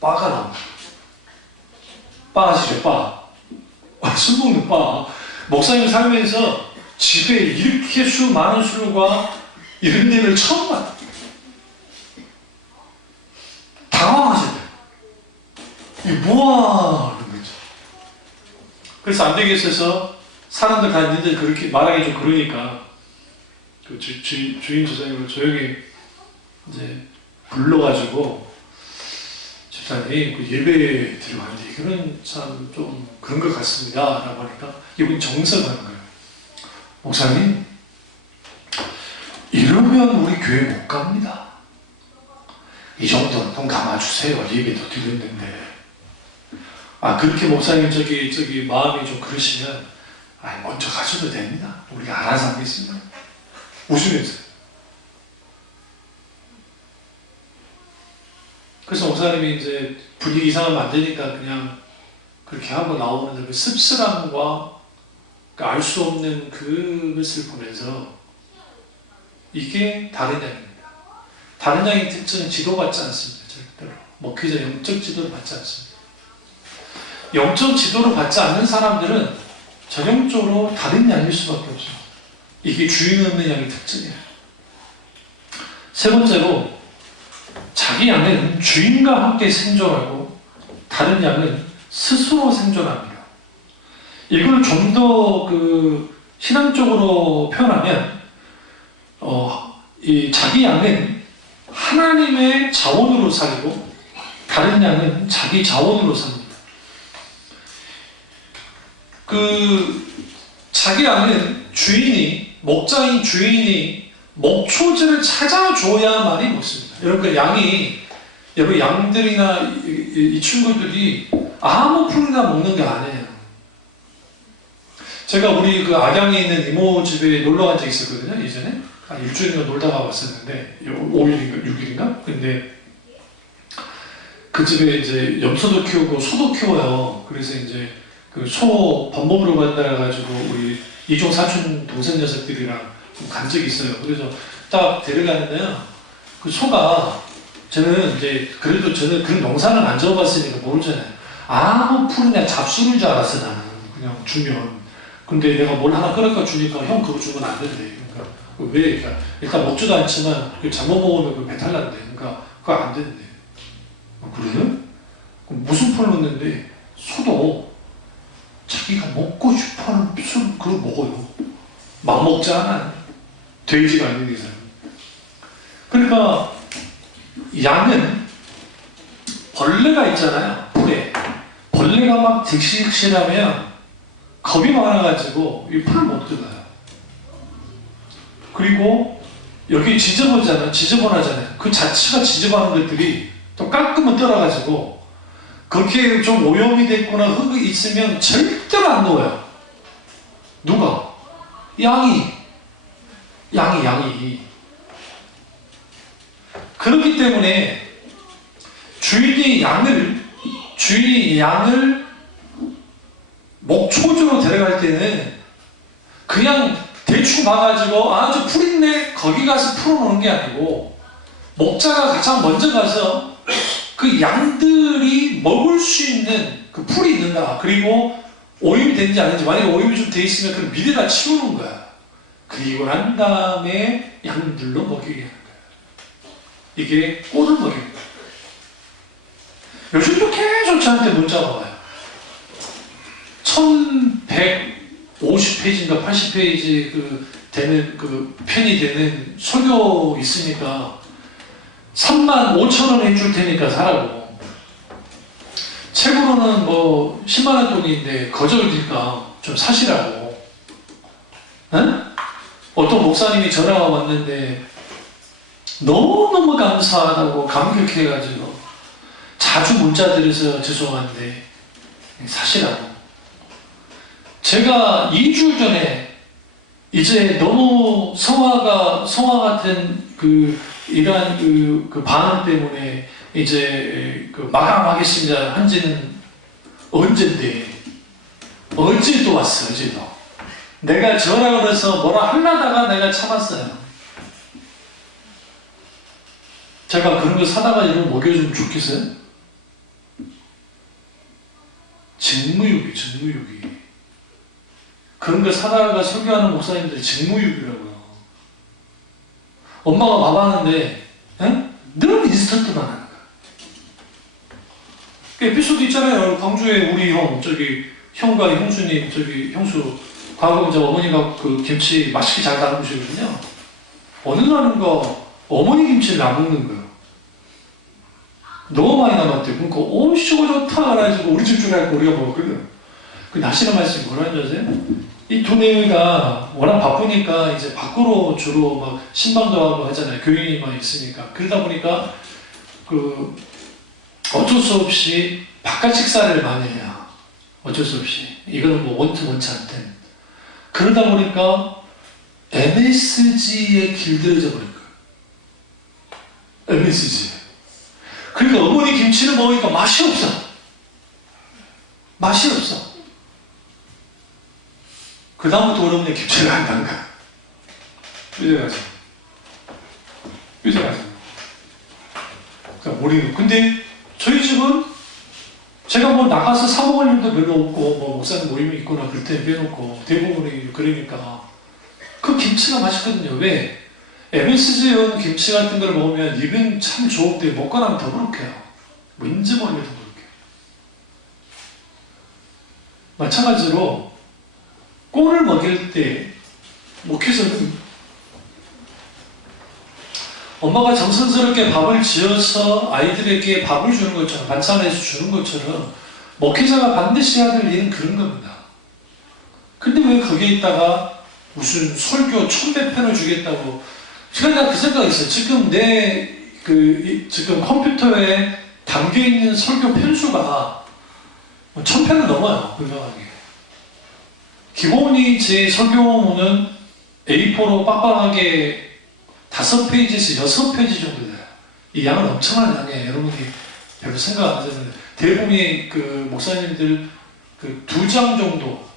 바가 나옵니다. 바 아시죠? 바. 술 먹는 바. 목사님 살면서 집에 이렇게 많은 술과 이런 데를 처음 봤다. 당황하셨대요. 이게 뭐야? 그런 거죠. 그래서 안 되겠어서 사람들 다 있는데 그렇게 말하기 좀 그러니까 그 주인 조사님을 조용히 이제 불러가지고 집사님 그 예배 드려가는데 이거는 참 좀 그런 것 같습니다 라고 하니까 이분이 정색하는 거예요. 목사님 이러면 우리 교회 못 갑니다. 이 정도는 좀 감아주세요. 예배도 드렸는데 그렇게 목사님 저기 마음이 좀 그러시면 먼저 가셔도 됩니다. 우리가 알아서 하겠습니다. 웃으면서. 그래서 목사님이 이제 분위기 이상하면 안 되니까 그냥 그렇게 하고 나오는데 그 씁쓸함과 알 수 없는 그것을 보면서 이게 다른 양입니다. 다른 양의 특징은 지도받지 않습니다. 절대로. 목회자 영적 지도를 받지 않습니다. 영적 지도를 받지 않는 사람들은 전형적으로 다른 양일 수밖에 없어요. 이게 주인 없는 양의 특징이에요. 세 번째로 자기 양은 주인과 함께 생존하고 다른 양은 스스로 생존합니다. 이걸 좀 더 신앙적으로 표현하면 이 자기 양은 하나님의 자원으로 살고 다른 양은 자기 자원으로 삽니다. 자기 양은 목자인 주인이 목초지를 찾아줘야만이 먹습니다. 여러분, 양들이나 이 친구들이 아무 풀이나 먹는 게 아니에요. 제가 우리 안양에 있는 이모 집에 놀러 간 적이 있었거든요, 예전에. 한 일주일인가 놀다가 왔었는데, 5일인가 6일인가? 근데 그 집에 이제 염소도 키우고 소도 키워요. 그래서 이제 소 밥 먹으러 간다 해가지고 우리 이종 사촌 동생 녀석들이랑 간 적이 있어요. 그래서 딱 데려가는데요. 그 소가 저는 그런 농사는 안 지어봤으니까 모르잖아요. 아무 풀이나 잡수를 줄 알았어, 나는. 그냥 주면. 근데 내가 뭘 하나 끓여가 주니까 형 그거 주면 안 된대. 그러니까 왜? 그러니까 일단 먹지도 않지만 잘못 먹으면 배탈 난대. 그러니까 그거 안 된대. 그래요? 그럼 무슨 풀 넣는데 소도 자기가 먹고 싶어하는 그걸 먹어요. 막 먹지 않아요. 돼지가 아닌 이상. 그러니까 양은 벌레가 있잖아요. 풀에. 벌레가 막 득실득실하면 겁이 많아가지고 이 풀을 못 들어가요. 그리고 여기 지저분하잖아요. 그 자체가 지저분한 것들이 또 깎으면 떨어가지고 그렇게 좀 오염이 됐거나 흙이 있으면 절대로 안 놓아요. 누가? 양이. 그렇기 때문에 주인이 양을 목초지로 데려갈 때는 그냥 대충 봐가지고 저 풀 있네 거기 가서 풀어놓는 게 아니고 목자가 가장 먼저 가서 그 양들이 먹을 수 있는 그 풀이 있는가, 그리고 오염이 되는지 아닌지, 만약에 오염이 좀 돼 있으면 그걸 미리다 치우는 거야. 그리고 난 다음에 양들로 먹이게 하는 거야. 이게 꼴을 먹이는 거야. 요즘도 계속 저한테 문자가 와요. 1150페이지인가 80페이지 되는 편이 되는 설교 있으니까 35,000원 해줄 테니까 사라고. 책으로는 10만원 돈인데 거절이니까 좀 사시라고. 응? 어떤 목사님이 전화가 왔는데 너무너무 감사하다고 감격해가지고 자주 문자 드려서 죄송한데 사시라고. 제가 2주 전에 이제 너무 성화 같은 이러한 반응 때문에 이제 마감하겠습니다 한지는 언젠데, 어제도 왔어요. 어제도 내가 전화를 해서 뭐라 하려다가 내가 참았어요. 제가 그런 거 사다가 이런 먹여주면 좋겠어요? 직무유기. 그런 거 사다가 설교하는 목사님들이 직무유기라고요. 엄마가 밥하는데 늘 인스턴트만 하는 거야. 에피소드 있잖아요. 광주에 우리 형과 형수님, 형수 과거 이제 어머니가 김치 맛있게 잘 담그시거든요. 어느 날은 어머니 김치를 남먹는 거예요. 너무 많이 남았대요. 그러니까 저거 좋다 그래가지고 우리 집 줄 알고 우리가 먹었거든. 그 날씨가 말씀이 뭐라는 줄 아세요? 이 두 애가 워낙 바쁘니까 이제 밖으로 주로 막 신방도 하고 하잖아요. 교인이만 있으니까. 그러다 보니까 어쩔 수 없이 바깥 식사를 많이 해요. 어쩔 수 없이. 이거는 뭐 원치 않든. 그러다 보니까 MSG에 길들여져 버린 거예요. MSG. 그러니까 어머니 김치를 먹으니까 맛이 없어. 맛이 없어. 그 다음부터 어머니 김치를 안 담가. 삐져가지고. 그러니까 우리 근데 저희 집은 제가 뭐 나가서 사 먹을 일도 별로 없고 뭐 목사님 모임이 있거나 그럴 때 빼놓고 대부분이 그러니까 그 김치가 맛있거든요. 왜? MSG 연 김치 같은 걸 먹으면 입은 참 좋은데 먹고 나면 더부룩해요. 왠지 모르게 더부룩해요. 마찬가지로 꼴을 먹일 때 목회자는 엄마가 정성스럽게 밥을 지어서 아이들에게 밥을 주는 것처럼 반찬해서 주는 것처럼 목회자가 반드시 해야 될 일은 그런 겁니다. 근데 왜 거기에 있다가 무슨 설교 1000배편을 주겠다고. 제가 그 생각했어요. 지금 지금 컴퓨터에 담겨있는 설교 편수가 1000편을 넘어요. 분명하게. 기본이 제 설교문은 A4로 빡빡하게 5페이지에서 6페이지 정도 돼요. 이 양은 엄청난 양이에요. 여러분이 별로 생각 안 하셨는데 대부분의 그 목사님들 그 2장 정도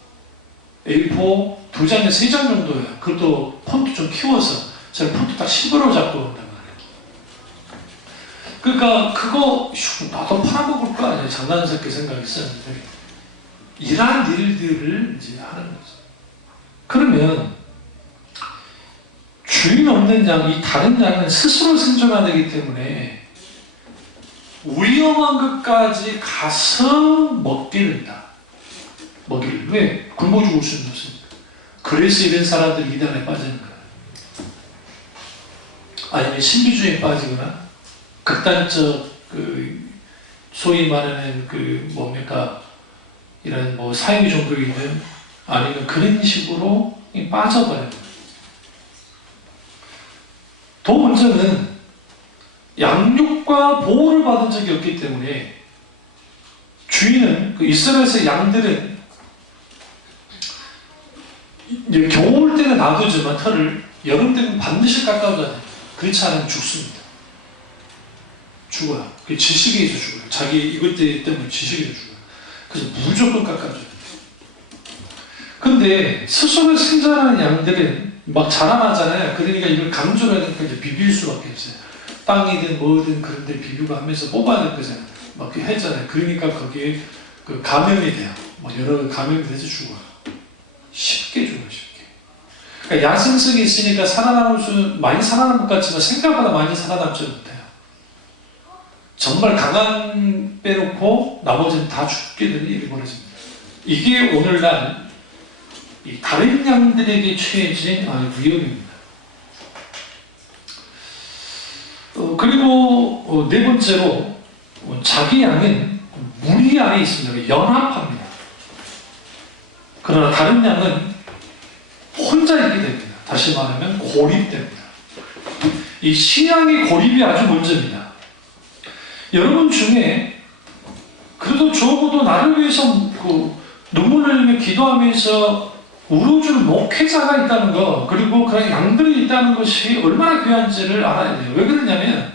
A4 2장에 3장 정도예요. 그것도 폰트 좀 키워서 제가 폰트 딱 10으로 잡고 온단 말이에요. 그러니까 그거 나도 팔아먹을 거 아니에요. 장난스럽게 생각했었는데 이러한 일들을 이제 하는 거죠. 그러면 주인 없는 양, 이 다른 양은 스스로 생존해야 되기 때문에 위험한 것까지 가서 먹게 된다. 먹이를. 왜? 굶어 죽을 수는 없습니다. 그래서 이런 사람들이 이단에 빠지는 거예요. 아니면 신비주의에 빠지거나 극단적 소위 말하는 이런 뭐 사회비 종교이든 아니면 그런 식으로 빠져버려요. 더 문제는 양육과 보호를 받은 적이 없기 때문에 주인은 이스라엘에서 양들은 이제 겨울 때는 놔두지만 털을 여름 때는 반드시 깎아줘야 돼요. 그렇지 않으면 죽습니다. 죽어요. 그 지식에서 죽어요. 자기 이것 때문에 지식에서 죽어요. 그래서 무조건 깎아줘야 돼요. 근데 스스로 생존하는 양들은 막 자라나잖아요. 그러니까 이걸 강조를 해야 되니까 이제 비빌 수밖에 없어요. 땅이든 뭐든 그런데 비비고 하면서 뽑아야 될 거잖아요. 막 했잖아요. 그러니까 거기에 감염이 돼요. 뭐 여러 감염이 돼서 죽어요. 쉽게 죽어요. 쉽게. 그러니까 야생성이 있으니까 많이 살아남을 것 같지만 생각보다 많이 살아남지 못해요. 정말 강한 빼놓고 나머지는 다 죽게 되는 일이 벌어집니다. 이게 오늘날 이 다른 양들에게 취해진 위험입니다. 그리고 네 번째로 자기 양은 무리 안에 있습니다. 연합합니다. 그러나 다른 양은 혼자 있게 됩니다. 다시 말하면 고립됩니다. 이 신앙의 고립이 아주 문제입니다. 여러분 중에 그래도 적어도 나를 위해서 눈물을 흘리며 기도하면서 울어주는 목회자가 있다는 거, 그리고 그런 양들이 있다는 것이 얼마나 귀한지를 알아야 돼요. 왜 그러냐면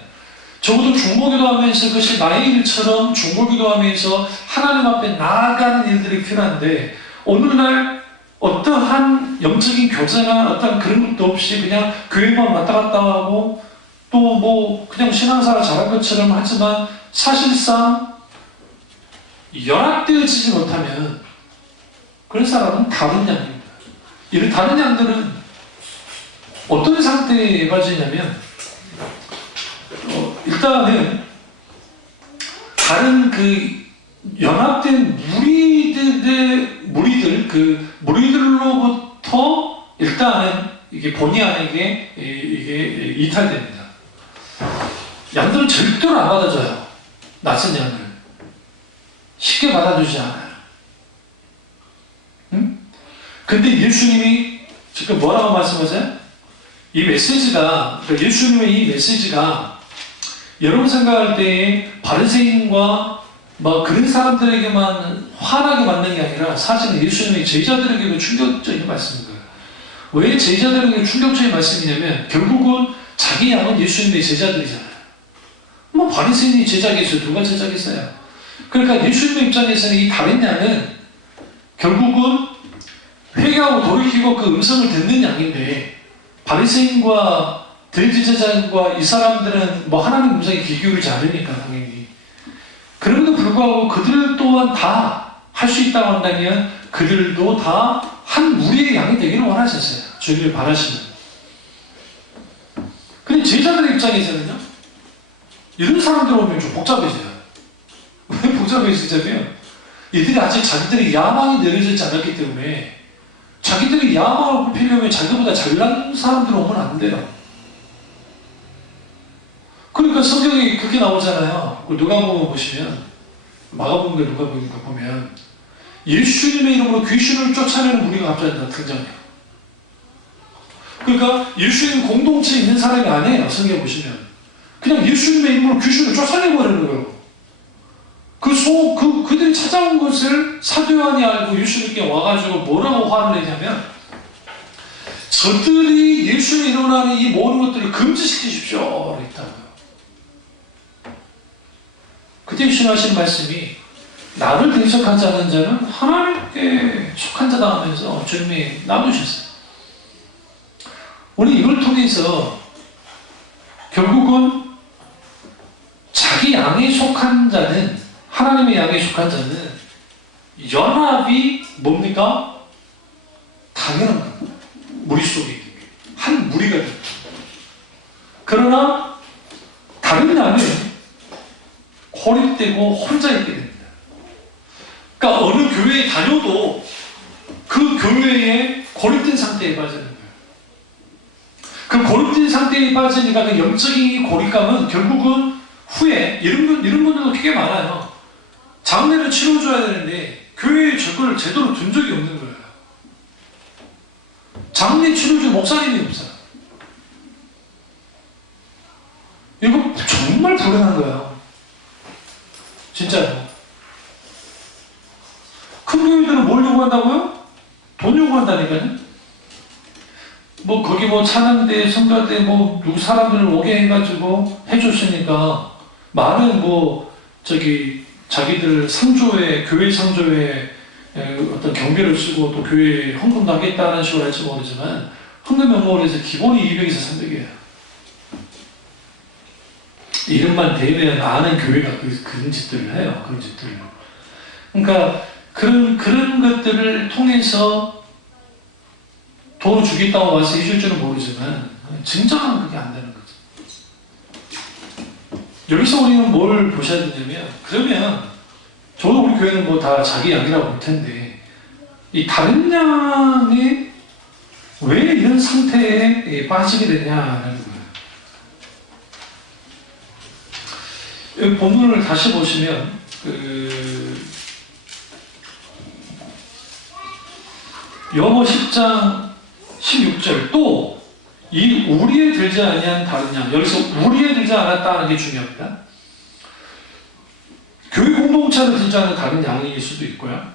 적어도 중보기도 하면서 그것이 나의 일처럼 중보기도 하면서 하나님 앞에 나아가는 일들이 필요한데 오늘날 어떠한 영적인 교제나 어떤 그런 것도 없이 그냥 교회만 왔다 갔다 하고 또 뭐 그냥 신앙생활 잘한 것처럼 하지만 사실상 연합되어지지 못하면 그런 사람은 다른 양입니다. 이 다른 양들은 어떤 상태에 빠지냐면 일단은 다른 연합된 무리들로부터 일단은 이게 본의 아니게 이게 이탈됩니다. 양들은 절대로 안 받아줘요. 낯선 양들 쉽게 받아주지 않아요. 응? 근데 예수님이 지금 뭐라고 말씀하세요? 이 메시지가, 예수님의 이 메시지가 여러분 생각할 때 바리새인과 막 그런 사람들에게만 화나게 만든 게 아니라 사실은 예수님의 제자들에게도 충격적인 말씀입니다. 왜 제자들에게 충격적인 말씀이냐면 결국은 자기 양은 예수님의 제자들이잖아요. 뭐 바리새인이 제자겠어요? 누가 제자겠어요? 그러니까 예수님의 입장에서는 이 다른 양은 결국은 회개하고 돌이키고 그 음성을 듣는 양인데 바리새인과 대제사장과 이 사람들은 뭐 하나님 음성에 귀 기울이지 않으니까 당연히. 그럼에도 불구하고 그들 또한 다 할 수 있다고 한다면 그들도 다 한 무리의 양이 되기를 원하셨어요. 주님을 바라시는. 근데 제자들의 입장에서는요, 이런 사람들 오면 좀 복잡해져요. 왜 복잡해지냐면 이들이 아직 자기들의 야망이 내려지지 않았기 때문에 자기들이 야망을 굽히려면 자기보다 잘난 사람들 오면 안 돼요. 그러니까 성경에 그렇게 나오잖아요. 누가복음 보시면, 마가복음과 누가복음 보면 예수님의 이름으로 귀신을 쫓아내는 무리가 갑자기 등장해요. 그러니까 예수님 공동체에 있는 사람이 아니에요. 성경 보시면 그냥 예수님의 이름으로 귀신을 쫓아내버리는 거예요. 그들이 찾아온 것을 사도 요한이 알고 예수님께 와가지고 뭐라고 화를 내냐면, 저들이 예수님의 이름으로 하는 이 모든 것들을 금지시키십시오 그랬다고요. 그때 예수님 하신 말씀이 나를 대적하지 않은 자는 하나님께 속한 자다 하면서 주님이 나누셨어요. 우리 이걸 통해서 결국은 자기 양에 속한 자는, 하나님의 양에 속한 자는 연합이 뭡니까? 당연한 겁니다. 무리 속에 한 무리가 됩니다. 그러나 다른 양은 고립되고 혼자 있게 됩니다. 그러니까 어느 교회에 다녀도 그 교회에 고립된 상태에 빠지는 거예요. 그 고립된 상태에 빠지니까 그 영적인 고립감은 결국은 후에 이런 분들도 되게 많아요. 장례를 치러줘야 되는데 교회에 저걸 제대로 둔 적이 없는 거예요. 장례 치러줄 목사님이 없어요. 이거 정말 불행한 거예요. 진짜로. 큰 교회들은 뭘 요구한다고요? 돈 요구한다니까요. 뭐 거기 뭐 찬양대, 성가대 뭐 누구 사람들을 오게 해가지고 해줬으니까 많은 뭐 저기 자기들 상조에, 교회 상조에 어떤 경비를 쓰고 또 교회에 헌금도 하겠다는 식으로 할지 모르지만 헌금 명목으로 해서 기본이 200에서 300이에요. 이름만 대면 아는 교회가 그런 짓들을 해요. 그런 짓들을. 그러니까 그런 것들을 통해서 돈을 주겠다고 와서 해줄 줄은 모르지만 진정한 그게 안 되는 거죠. 여기서 우리는 뭘 보셔야 되냐면, 그러면 저도 우리 교회는 뭐 다 자기 양이라고 볼 텐데 이 다른 양이 왜 이런 상태에 빠지게 되냐는 거예요. 여기 본문을 다시 보시면 요한복음 10장 16절, 또 이 우리에 들지 아니한 다른 양, 여기서 우리에 들지 않았다는 게 중요합니다. 교회 공동체를 들지 않은 다른 양일 수도 있고요,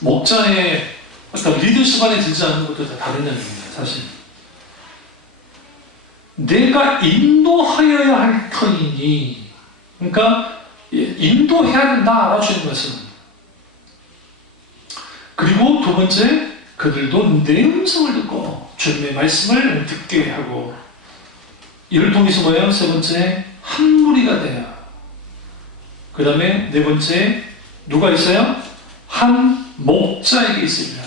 목자의 어떤 리더십 안에 들지 않는 것도 다 다른 양입니다. 사실 내가 인도하여야 할 터이니, 그러니까 인도해야 된다 알아주는 것은. 그리고 두 번째, 그들도 내 음성을 듣고 주님의 말씀을 듣게 하고, 이를 통해서 뭐예요? 세 번째, 한 무리가 돼요. 그 다음에 네 번째, 누가 있어요? 한 목자에게 있습니다.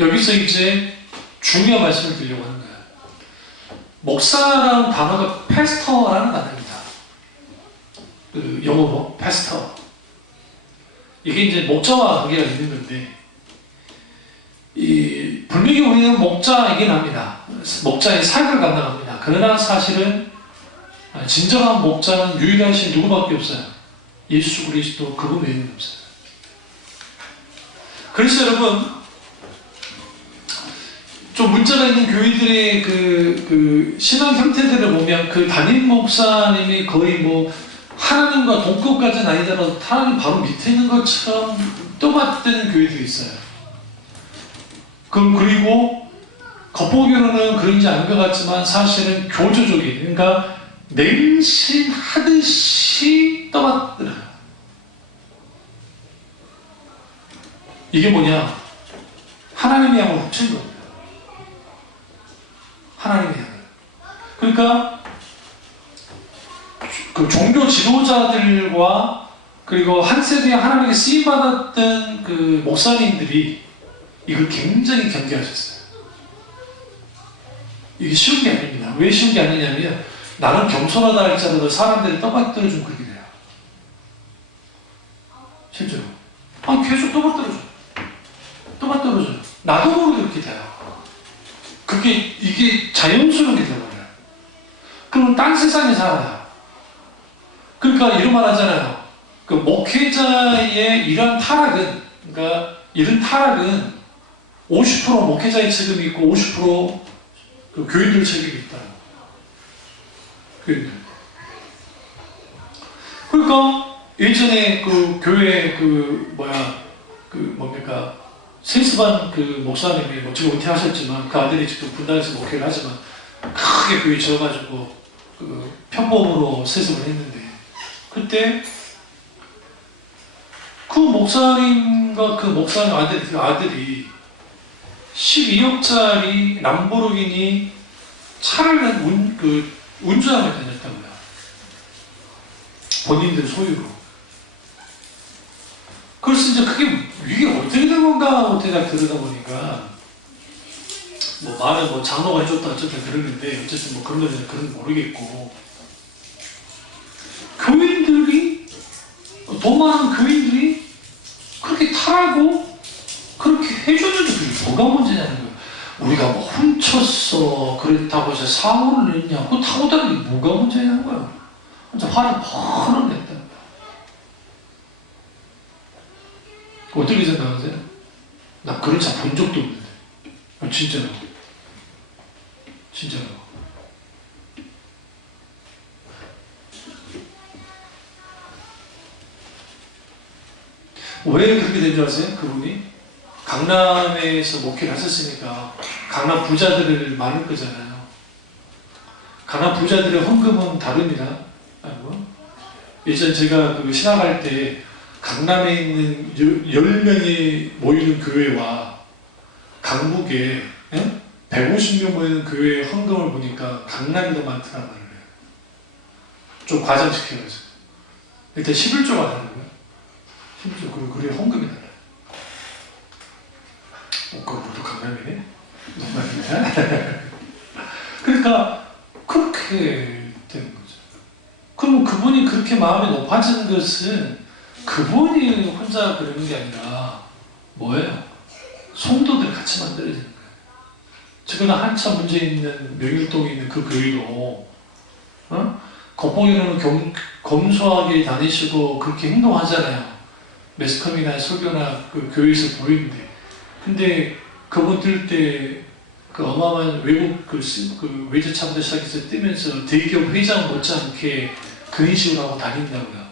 여기서 이제 중요한 말씀을 드리려고 하는 거예요. 목사라는 단어가 패스터라는 단어입니다. 영어로 패스터. 이게 이제 목자와 관계가 있는 건데, 분명히 우리는 목자이긴 합니다. 목자의 사역을 감당합니다. 그러나 사실은 진정한 목자는 유일하신 누구밖에 없어요. 예수 그리스도, 그분 외에는 없어요. 그래서 여러분, 좀 문제가 있는 교회들의 그 신앙 형태들을 보면 그 담임 목사님이 거의 뭐 하나님과 동급까지는 아니더라도 하나님 바로 밑에 있는 것처럼 떠받드는 교회도 있어요. 그리고 겉보기로는 그런지 아닌 것 같지만 사실은 교조적인, 그러니까 맹신하듯이 떠받들어요. 이게 뭐냐? 하나님의 양을 훔친 겁니다. 하나님의 양을. 그러니까 그 종교 지도자들과 그리고 한 세대에 하나님께 쓰임받았던 그 목사님들이 이걸 굉장히 경계하셨어요. 이게 쉬운 게 아닙니다. 왜 쉬운 게 아니냐면 나는 겸손하다 할지라도 사람들이 떠받들어 좀 그렇게 돼요. 실제로. 계속 떠받들어줘. 떠받들어줘. 나도 모르게 그렇게 돼요. 이게 자연스럽게 되어버려요. 그러면 딴 세상에 살아요. 그러니까 이런 말 하잖아요. 그 목회자의 이런 타락은, 그러니까 이런 타락은 50% 목회자의 책임이 있고 50% 그 교인들 책임이 있다. 교인들. 그러니까 예전에 그 교회 뭡니까 세스반 그 목사님이 뭐 지금 은퇴하셨지만 그 아들이 지금 분당에서 목회를 하지만 크게 교회 지어가지고 그 편법으로 세습을 했는데 그때 그 목사님과 그 목사님 아들이 12억짜리 람보르기니 차를 운전하며 다녔다고요. 본인들 소유로. 그래서 이제 이게 어떻게 된 건가 어떻게 들여다보니까 뭐 말은 뭐 장로가 해줬다 어쨌든 그러는데 어쨌든 뭐 그런 거는 그런 모르겠고 교인들이 돈 많은 교인들이 그렇게 타라고 그렇게 해줬는데 그게 뭐가 문제냐는 거예요. 우리가 뭐 훔쳤어 그랬다고 해서 사고를 냈냐 그거 타고 다니는 게 뭐가 문제냐는 거예요. 진짜 화를 펑 냈다. 어떻게 생각하세요? 나 그런 차 본 적도 없는데. 진짜로. 진짜로. 왜 그렇게 된 줄 아세요? 그분이? 강남에서 목회를 하셨으니까 강남 부자들을 많을 거잖아요. 강남 부자들의 헌금은 다릅니다. 예전 제가 신학할 때 강남에 있는 10명이 모이는 교회와 강북에 150명 모이는 교회의 헌금을 보니까 강남이 더 많더라고요. 좀 과장시켜가지고. 일단 11조가 다른 거예요. 11조, 그리고 헌금이 달라요. 그럼 우리도 강남이네? 농담이네? 그러니까 그렇게 된 거죠. 그럼 그분이 그렇게 마음이 높아지는 것은 그분이 혼자 그러는 게 아니라 뭐예요? 성도들이 같이 만들어지는 거예요. 최근에 한참 문제 있는 명일동에 있는 그 교회도 겉보기로는 검소하게 다니시고 그렇게 행동하잖아요. 매스컴이나 설교나 그 교회에서 보이는데 근데 그분들 때 그 어마어마한 외국 그 외제차부터 시작해서 뛰면서 대기업 회장 못지않게 그런 식으로 하고 다닌다고요.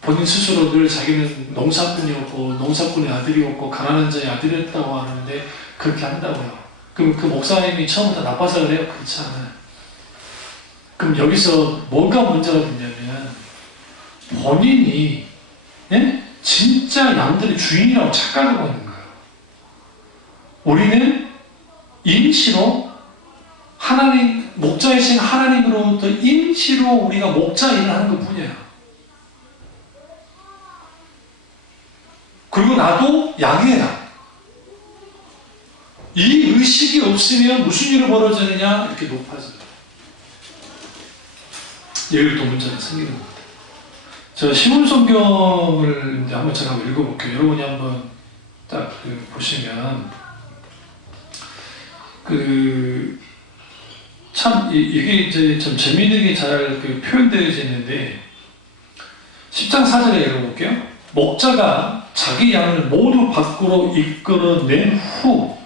본인 스스로 늘 자기는 농사꾼이었고 농사꾼의 아들이었고 가난한 자의 아들이었다고 하는데 그렇게 한다고요. 그럼 그 목사님이 처음부터 나빠서 그래요? 그렇지 않아요. 그럼 여기서 뭐가 문제가 됐냐면 본인이 진짜 양들의 주인이라고 착각하고 있는 거예요. 우리는 임시로 하나님, 목자이신 하나님으로부터 임시로 우리가 목자 일을 하는 것 뿐이에요. 그리고 나도 양해라. 이 의식이 없으면 무슨 일이 벌어지느냐? 이렇게 높아져요. 여기 또 문제가 생기는 겁니다. 저 신문성경을 이제 한번 제가 한번 읽어볼게요. 여러분이 한번 딱 보시면 참 이게 이제 좀 재미있게 잘 표현되어져 있는데 10장 4절에 읽어볼게요. 목자가 자기 양을 모두 밖으로 이끌어낸 후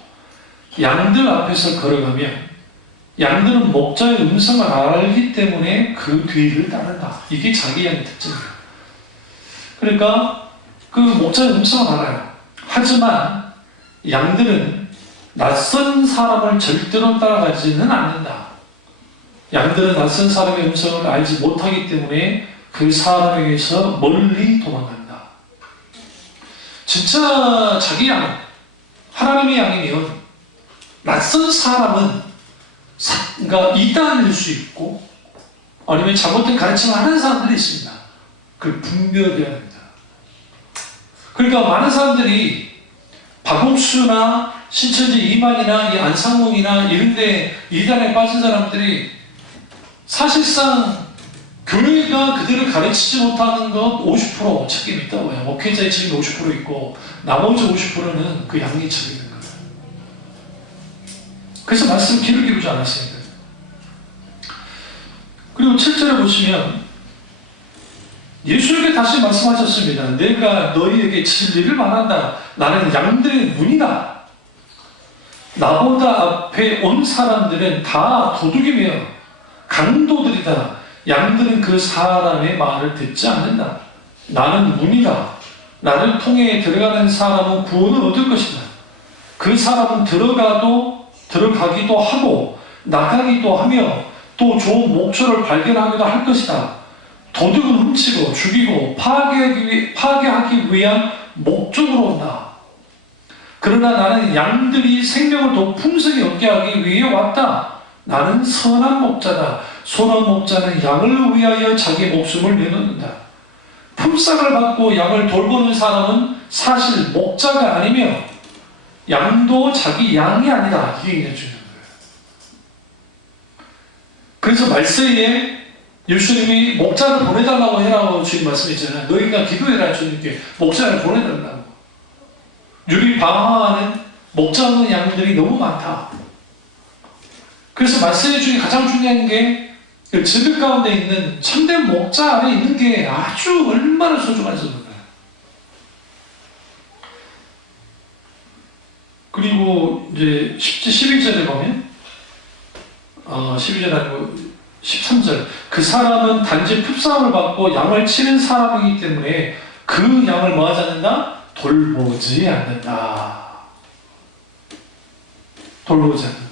양들 앞에서 걸어가며 양들은 목자의 음성을 알기 때문에 그 뒤를 따른다. 이게 자기 양의 특징이에요. 그러니까 그 목자의 음성을 알아요. 하지만 양들은 낯선 사람을 절대로 따라가지는 않는다. 양들은 낯선 사람의 음성을 알지 못하기 때문에 그 사람에게서 멀리 도망간다. 진짜 자기 양, 하나님의 양이면 낯선 사람은 그러니까 이단일 수 있고 아니면 잘못된 가르침을 하는 사람들이 있습니다. 그걸 분별해야 됩니다. 그러니까 많은 사람들이 박옥수나 신천지 이만이나 이 안상홍이나 이런데 이단에 빠진 사람들이 사실상 교회가 그들을 가르치지 못하는 것 50% 책임이 있다고 해요. 목회자의 책임이 50% 있고 나머지 50%는 그 양의 책임인 거예요. 그래서 말씀 귀를 기울이지 않았습니다. 그리고 7절에 보시면 예수님께 다시 말씀하셨습니다. 내가 너희에게 진리를 말한다. 나는 양들의 문이다. 나보다 앞에 온 사람들은 다 도둑이며 강도들이다. 양들은 그 사람의 말을 듣지 않는다. 나는 문이다. 나를 통해 들어가는 사람은 구원을 얻을 것이다. 그 사람은 들어가기도 하고 나가기도 하며 또 좋은 목초를 발견하기도 할 것이다. 도둑은 훔치고 죽이고 파괴하기 위한 목적으로 온다. 그러나 나는 양들이 생명을 더 풍성히 얻게 하기 위해 왔다. 나는 선한 목자다. 선한 목자는 양을 위하여 자기 목숨을 내놓는다. 품삯을 받고 양을 돌보는 사람은 사실 목자가 아니며 양도 자기 양이 아니다. 이게 굉장히 중요한 거예요. 그래서 말세에 예수님이 목자를 보내달라고 해라고 주님 말씀했잖아요. 너희가 기도해라 주님께 목자를 보내달라고. 유리 방황하는 목자 없는 양들이 너무 많다. 그래서 말세 중에 가장 중요한 게 그 지극 가운데 있는 참된 목자 안에 있는 게 아주 얼마나 소중한지 몰라요. 그리고 이제 12절에 보면 12절 아니고 13절 그 사람은 단지 풋싸움을 받고 양을 치는 사람이기 때문에 그 양을 뭐하지 않는다? 돌보지 않는다. 돌보지 않는다.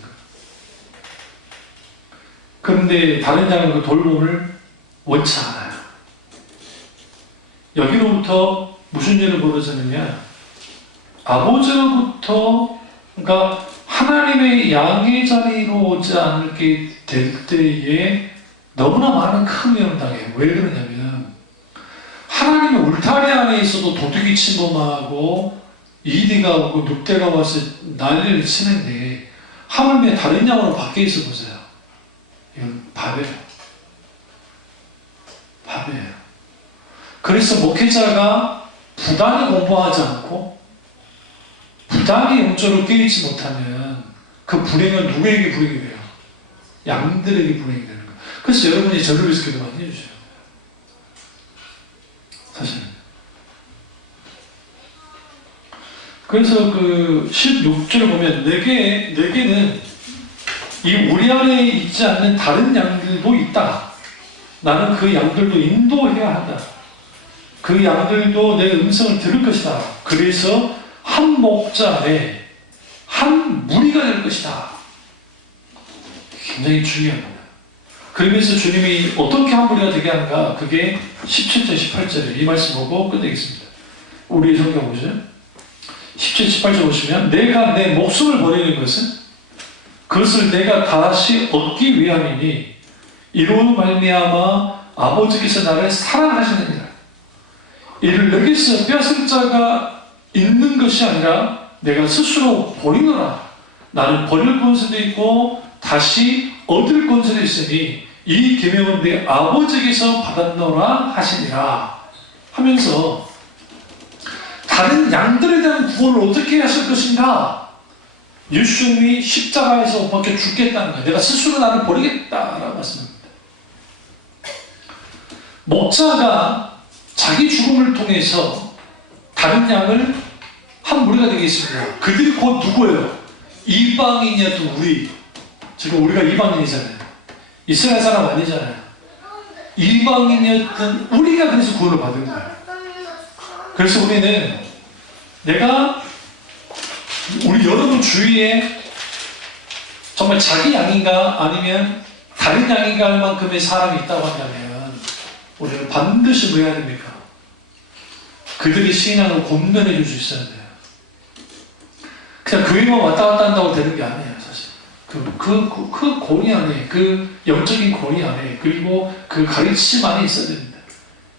그런데 다른 양은 그 돌봄을 원치 않아요. 여기로부터 무슨 일이 벌어지느냐? 아버지로부터 그러니까 하나님의 양의 자리로 오지 않게 될 때에 너무나 많은 큰 위험을 당해요. 왜 그러냐면 하나님의 울타리 안에 있어도 도둑이 침범하고 이리가 오고 늑대가 와서 난리를 치는데 하물며 다른 양으로 밖에 있어 보세요. 이건 밥이에요. 밥이에요. 그래서 목회자가 부단히 공부하지 않고 부단히 영적으로 깨어있지 못하면 그 불행은 누구에게 불행이 돼요? 양들에게 불행이 되는 거예요. 그래서 여러분이 저를 위해서 기도 많이 해주세요. 사실은. 그래서 그 16절을 보면 내게는 이 우리 안에 있지 않는 다른 양들도 있다. 나는 그 양들도 인도해야 한다. 그 양들도 내 음성을 들을 것이다. 그래서 한 목자 안에 한 무리가 될 것이다. 굉장히 중요한 겁니다. 그러면서 주님이 어떻게 한 무리가 되게 하는가? 그게 17절, 18절에 이 말씀 보고 끝내겠습니다. 우리 성경 보죠. 17, 18절 보시면 내가 내 목숨을 버리는 것은 그것을 내가 다시 얻기 위함이니 이로 말미암아 아버지께서 나를 사랑하시느니라. 이를 여기서 뺏을 자가 있는 것이 아니라 내가 스스로 버리노라. 나는 버릴 권세도 있고 다시 얻을 권세도 있으니 이 계명은 내 아버지께서 받았노라 하시니라 하면서 다른 양들에 대한 구원을 어떻게 하실 것인가? 예수님이 십자가에서 못 박혀 죽겠다는 거예요. 내가 스스로 나를 버리겠다라고 말씀합니다. 목자가 자기 죽음을 통해서 다른 양을 한 무리가 되겠습니다. 그들이 곧 누구예요? 이방인이었던 우리, 지금 우리가 이방인이잖아요. 이스라엘 사람 아니잖아요. 이방인이었던 우리가 그래서 구원을 받은 거예요. 그래서 우리는 내가 우리 여러분 주위에 정말 자기 양인가 아니면 다른 양인가 할 만큼의 사람이 있다고 한다면 우리는 반드시 뭐 해야 됩니까? 그들이 신앙을 곤면해 줄 수 있어야 돼요. 그냥 교회만 왔다 갔다 한다고 되는 게 아니에요, 사실. 그 고리 안에, 그 영적인 고리 안에, 그리고 그 가르침 안에 있어야 됩니다.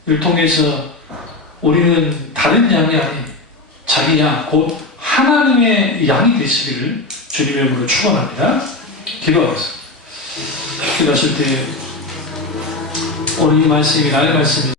이를 통해서 우리는 다른 양이 아닌 자기 양, 곧 하나님의 양이 되시기를 주님의 이름으로 축원합니다. 기도하겠습니다. 기도하실 때 오늘 이 말씀이 나의 말씀이